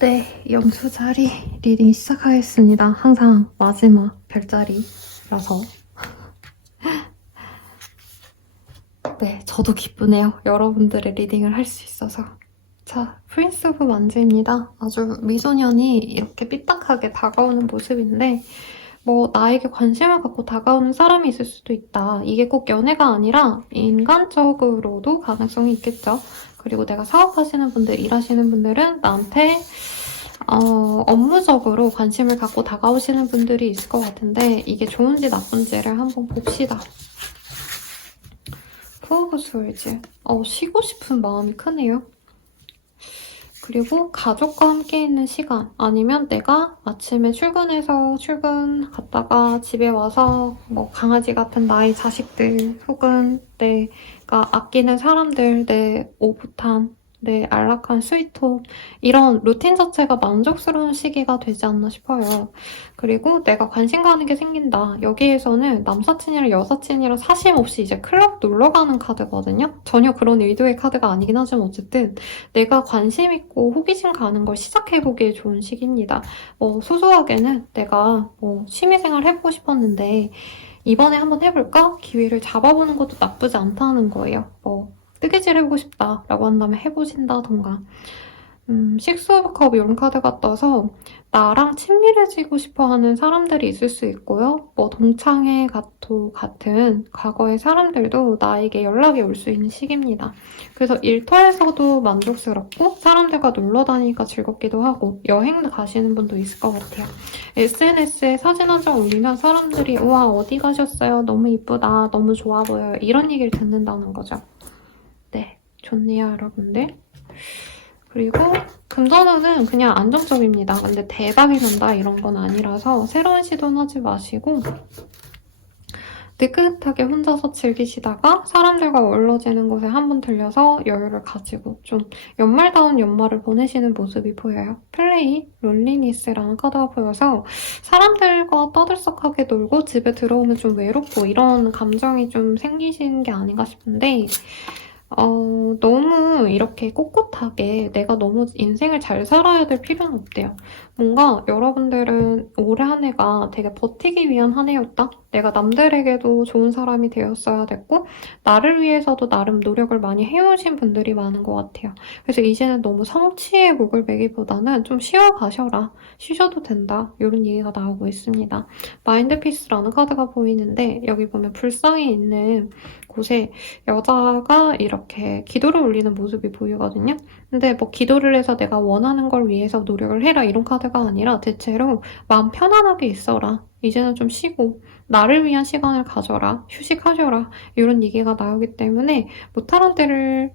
네, 영수자리 리딩 시작하겠습니다. 항상 마지막 별자리라서. 네, 저도 기쁘네요. 여러분들의 리딩을 할 수 있어서. 자, 프린스 오브 만즈입니다. 아주 미소년이 이렇게 삐딱하게 다가오는 모습인데 뭐 나에게 관심을 갖고 다가오는 사람이 있을 수도 있다. 이게 꼭 연애가 아니라 인간적으로도 가능성이 있겠죠. 그리고 내가 사업하시는 분들, 일하시는 분들은 나한테 업무적으로 관심을 갖고 다가오시는 분들이 있을 것 같은데 이게 좋은지 나쁜지를 한번 봅시다. 포 오브 스월즈. 쉬고 싶은 마음이 크네요. 그리고 가족과 함께 있는 시간, 아니면 내가 아침에 출근해서 출근 갔다가 집에 와서 뭐 강아지 같은 나의 자식들 혹은 내가 아끼는 사람들, 내 오붓한, 내 안락한 스위트홈, 이런 루틴 자체가 만족스러운 시기가 되지 않나 싶어요. 그리고 내가 관심 가는 게 생긴다. 여기에서는 남사친이랑 여사친이랑 사심 없이 이제 클럽 놀러 가는 카드거든요. 전혀 그런 의도의 카드가 아니긴 하지만 어쨌든 내가 관심 있고 호기심 가는 걸 시작해보기에 좋은 시기입니다. 소소하게는 내가 취미생활 해보고 싶었는데 이번에 한번 해볼까? 기회를 잡아보는 것도 나쁘지 않다는 거예요. 뜨개질 해보고 싶다라고 한다면 해보신다던가. 식스 오브 컵 이런 카드가 떠서 나랑 친밀해지고 싶어하는 사람들이 있을 수 있고요. 동창회 같은 과거의 사람들도 나에게 연락이 올 수 있는 시기입니다. 그래서 일터에서도 만족스럽고 사람들과 놀러 다니니까 즐겁기도 하고 여행 가시는 분도 있을 것 같아요. SNS에 사진 한 장 올리면 사람들이 우와 어디 가셨어요? 너무 이쁘다. 너무 좋아 보여요. 이런 얘기를 듣는다는 거죠. 네, 좋네요, 여러분들. 그리고 금전운은 그냥 안정적입니다. 근데 대박이 난다 이런 건 아니라서 새로운 시도는 하지 마시고 느긋하게 혼자서 즐기시다가 사람들과 어우러지는 곳에 한번 들려서 여유를 가지고 좀 연말다운 연말을 보내시는 모습이 보여요. 플레이, 롤리니스라는 카드가 보여서 사람들과 떠들썩하게 놀고 집에 들어오면 좀 외롭고 이런 감정이 좀 생기시는 게 아닌가 싶은데 너무 이렇게 꼿꼿하게 내가 너무 인생을 잘 살아야 될 필요는 없대요. 뭔가 여러분들은 올해 한 해가 되게 버티기 위한 한 해였다? 내가 남들에게도 좋은 사람이 되었어야 됐고 나를 위해서도 나름 노력을 많이 해오신 분들이 많은 것 같아요. 그래서 이제는 너무 성취에 목을 매기보다는 좀 쉬어가셔라. 쉬셔도 된다. 이런 얘기가 나오고 있습니다. 마인드피스라는 카드가 보이는데 여기 보면 불상이 있는 곳에 여자가 이렇게 기도를 올리는 모습이 보이거든요. 근데 기도를 해서 내가 원하는 걸 위해서 노력을 해라 이런 카드가 아니라 대체로 마음 편안하게 있어라. 이제는 좀 쉬고 나를 위한 시간을 가져라. 휴식하셔라. 이런 얘기가 나오기 때문에 무탈한 때를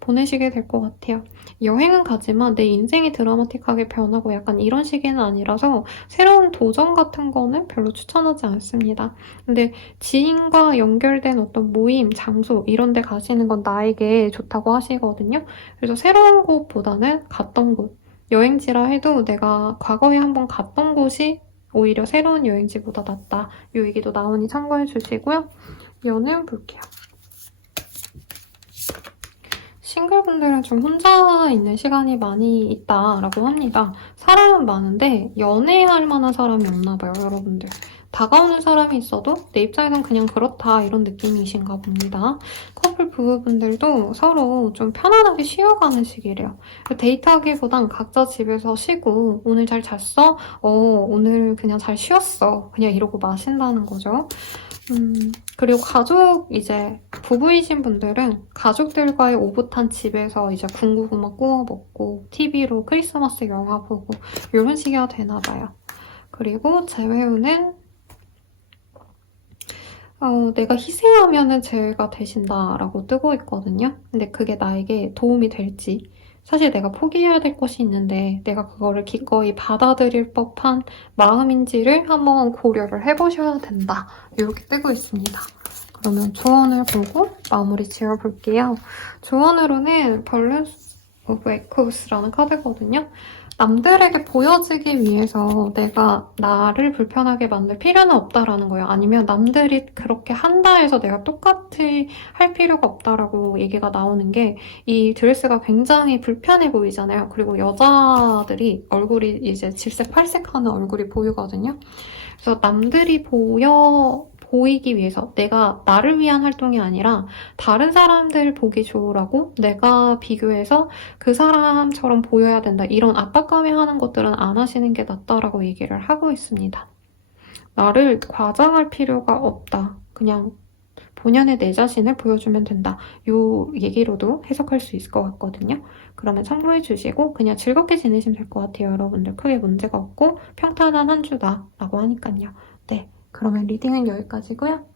보내시게 될 것 같아요. 여행은 가지만 내 인생이 드라마틱하게 변하고 약간 이런 시기는 아니라서 새로운 도전 같은 거는 별로 추천하지 않습니다. 근데 지인과 연결된 어떤 모임, 장소 이런 데 가시는 건 나에게 좋다고 하시거든요. 그래서 새로운 곳보다는 갔던 곳, 여행지라 해도 내가 과거에 한번 갔던 곳이 오히려 새로운 여행지보다 낫다. 이 얘기도 나오니 참고해 주시고요. 연은 볼게요. 싱글분들은 좀 혼자 있는 시간이 많이 있다라고 합니다. 사람은 많은데 연애할 만한 사람이 없나 봐요, 여러분들. 다가오는 사람이 있어도 내 입장에선 그냥 그렇다 이런 느낌이신가 봅니다. 커플 부부분들도 서로 좀 편안하게 쉬어가는 시기래요. 데이트하기보단 각자 집에서 쉬고 오늘 잘 잤어? 오늘 그냥 잘 쉬었어. 그냥 이러고 마신다는 거죠. 그리고 이제 부부이신 분들은 가족들과의 오붓한 집에서 이제 군고구마 구워 먹고 TV로 크리스마스 영화 보고 이런 시기가 되나 봐요. 그리고 재회운은 내가 희생하면은 재회가 되신다라고 뜨고 있거든요. 근데 그게 나에게 도움이 될지 사실 내가 포기해야 될 것이 있는데 내가 그거를 기꺼이 받아들일 법한 마음인지를 한번 고려를 해보셔야 된다. 이렇게 뜨고 있습니다. 그러면 조언을 보고 마무리 지어볼게요. 조언으로는 밸런스 오브 에코스라는 카드거든요. 남들에게 보여지기 위해서 내가 나를 불편하게 만들 필요는 없다라는 거예요. 아니면 남들이 그렇게 한다 해서 내가 똑같이 할 필요가 없다라고 얘기가 나오는 게 이 드레스가 굉장히 불편해 보이잖아요. 그리고 여자들이 얼굴이 이제 질색팔색하는 얼굴이 보이거든요. 그래서 남들이 보이기 위해서 내가 나를 위한 활동이 아니라 다른 사람들 보기 좋으라고 내가 비교해서 그 사람처럼 보여야 된다. 이런 압박감이 하는 것들은 안 하시는 게 낫다라고 얘기를 하고 있습니다. 나를 과장할 필요가 없다. 그냥 본연의 내 자신을 보여주면 된다. 요 얘기로도 해석할 수 있을 것 같거든요. 그러면 참고해 주시고 그냥 즐겁게 지내시면 될 것 같아요. 여러분들 크게 문제가 없고 평탄한 한 주다라고 하니까요. 네, 그러면 리딩은 여기까지고요.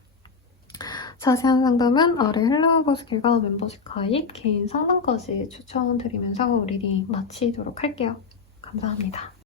자세한 상담은 아래 헬로우버스킬과 멤버십 가입, 개인 상담까지 추천드리면서 리딩 마치도록 할게요. 감사합니다.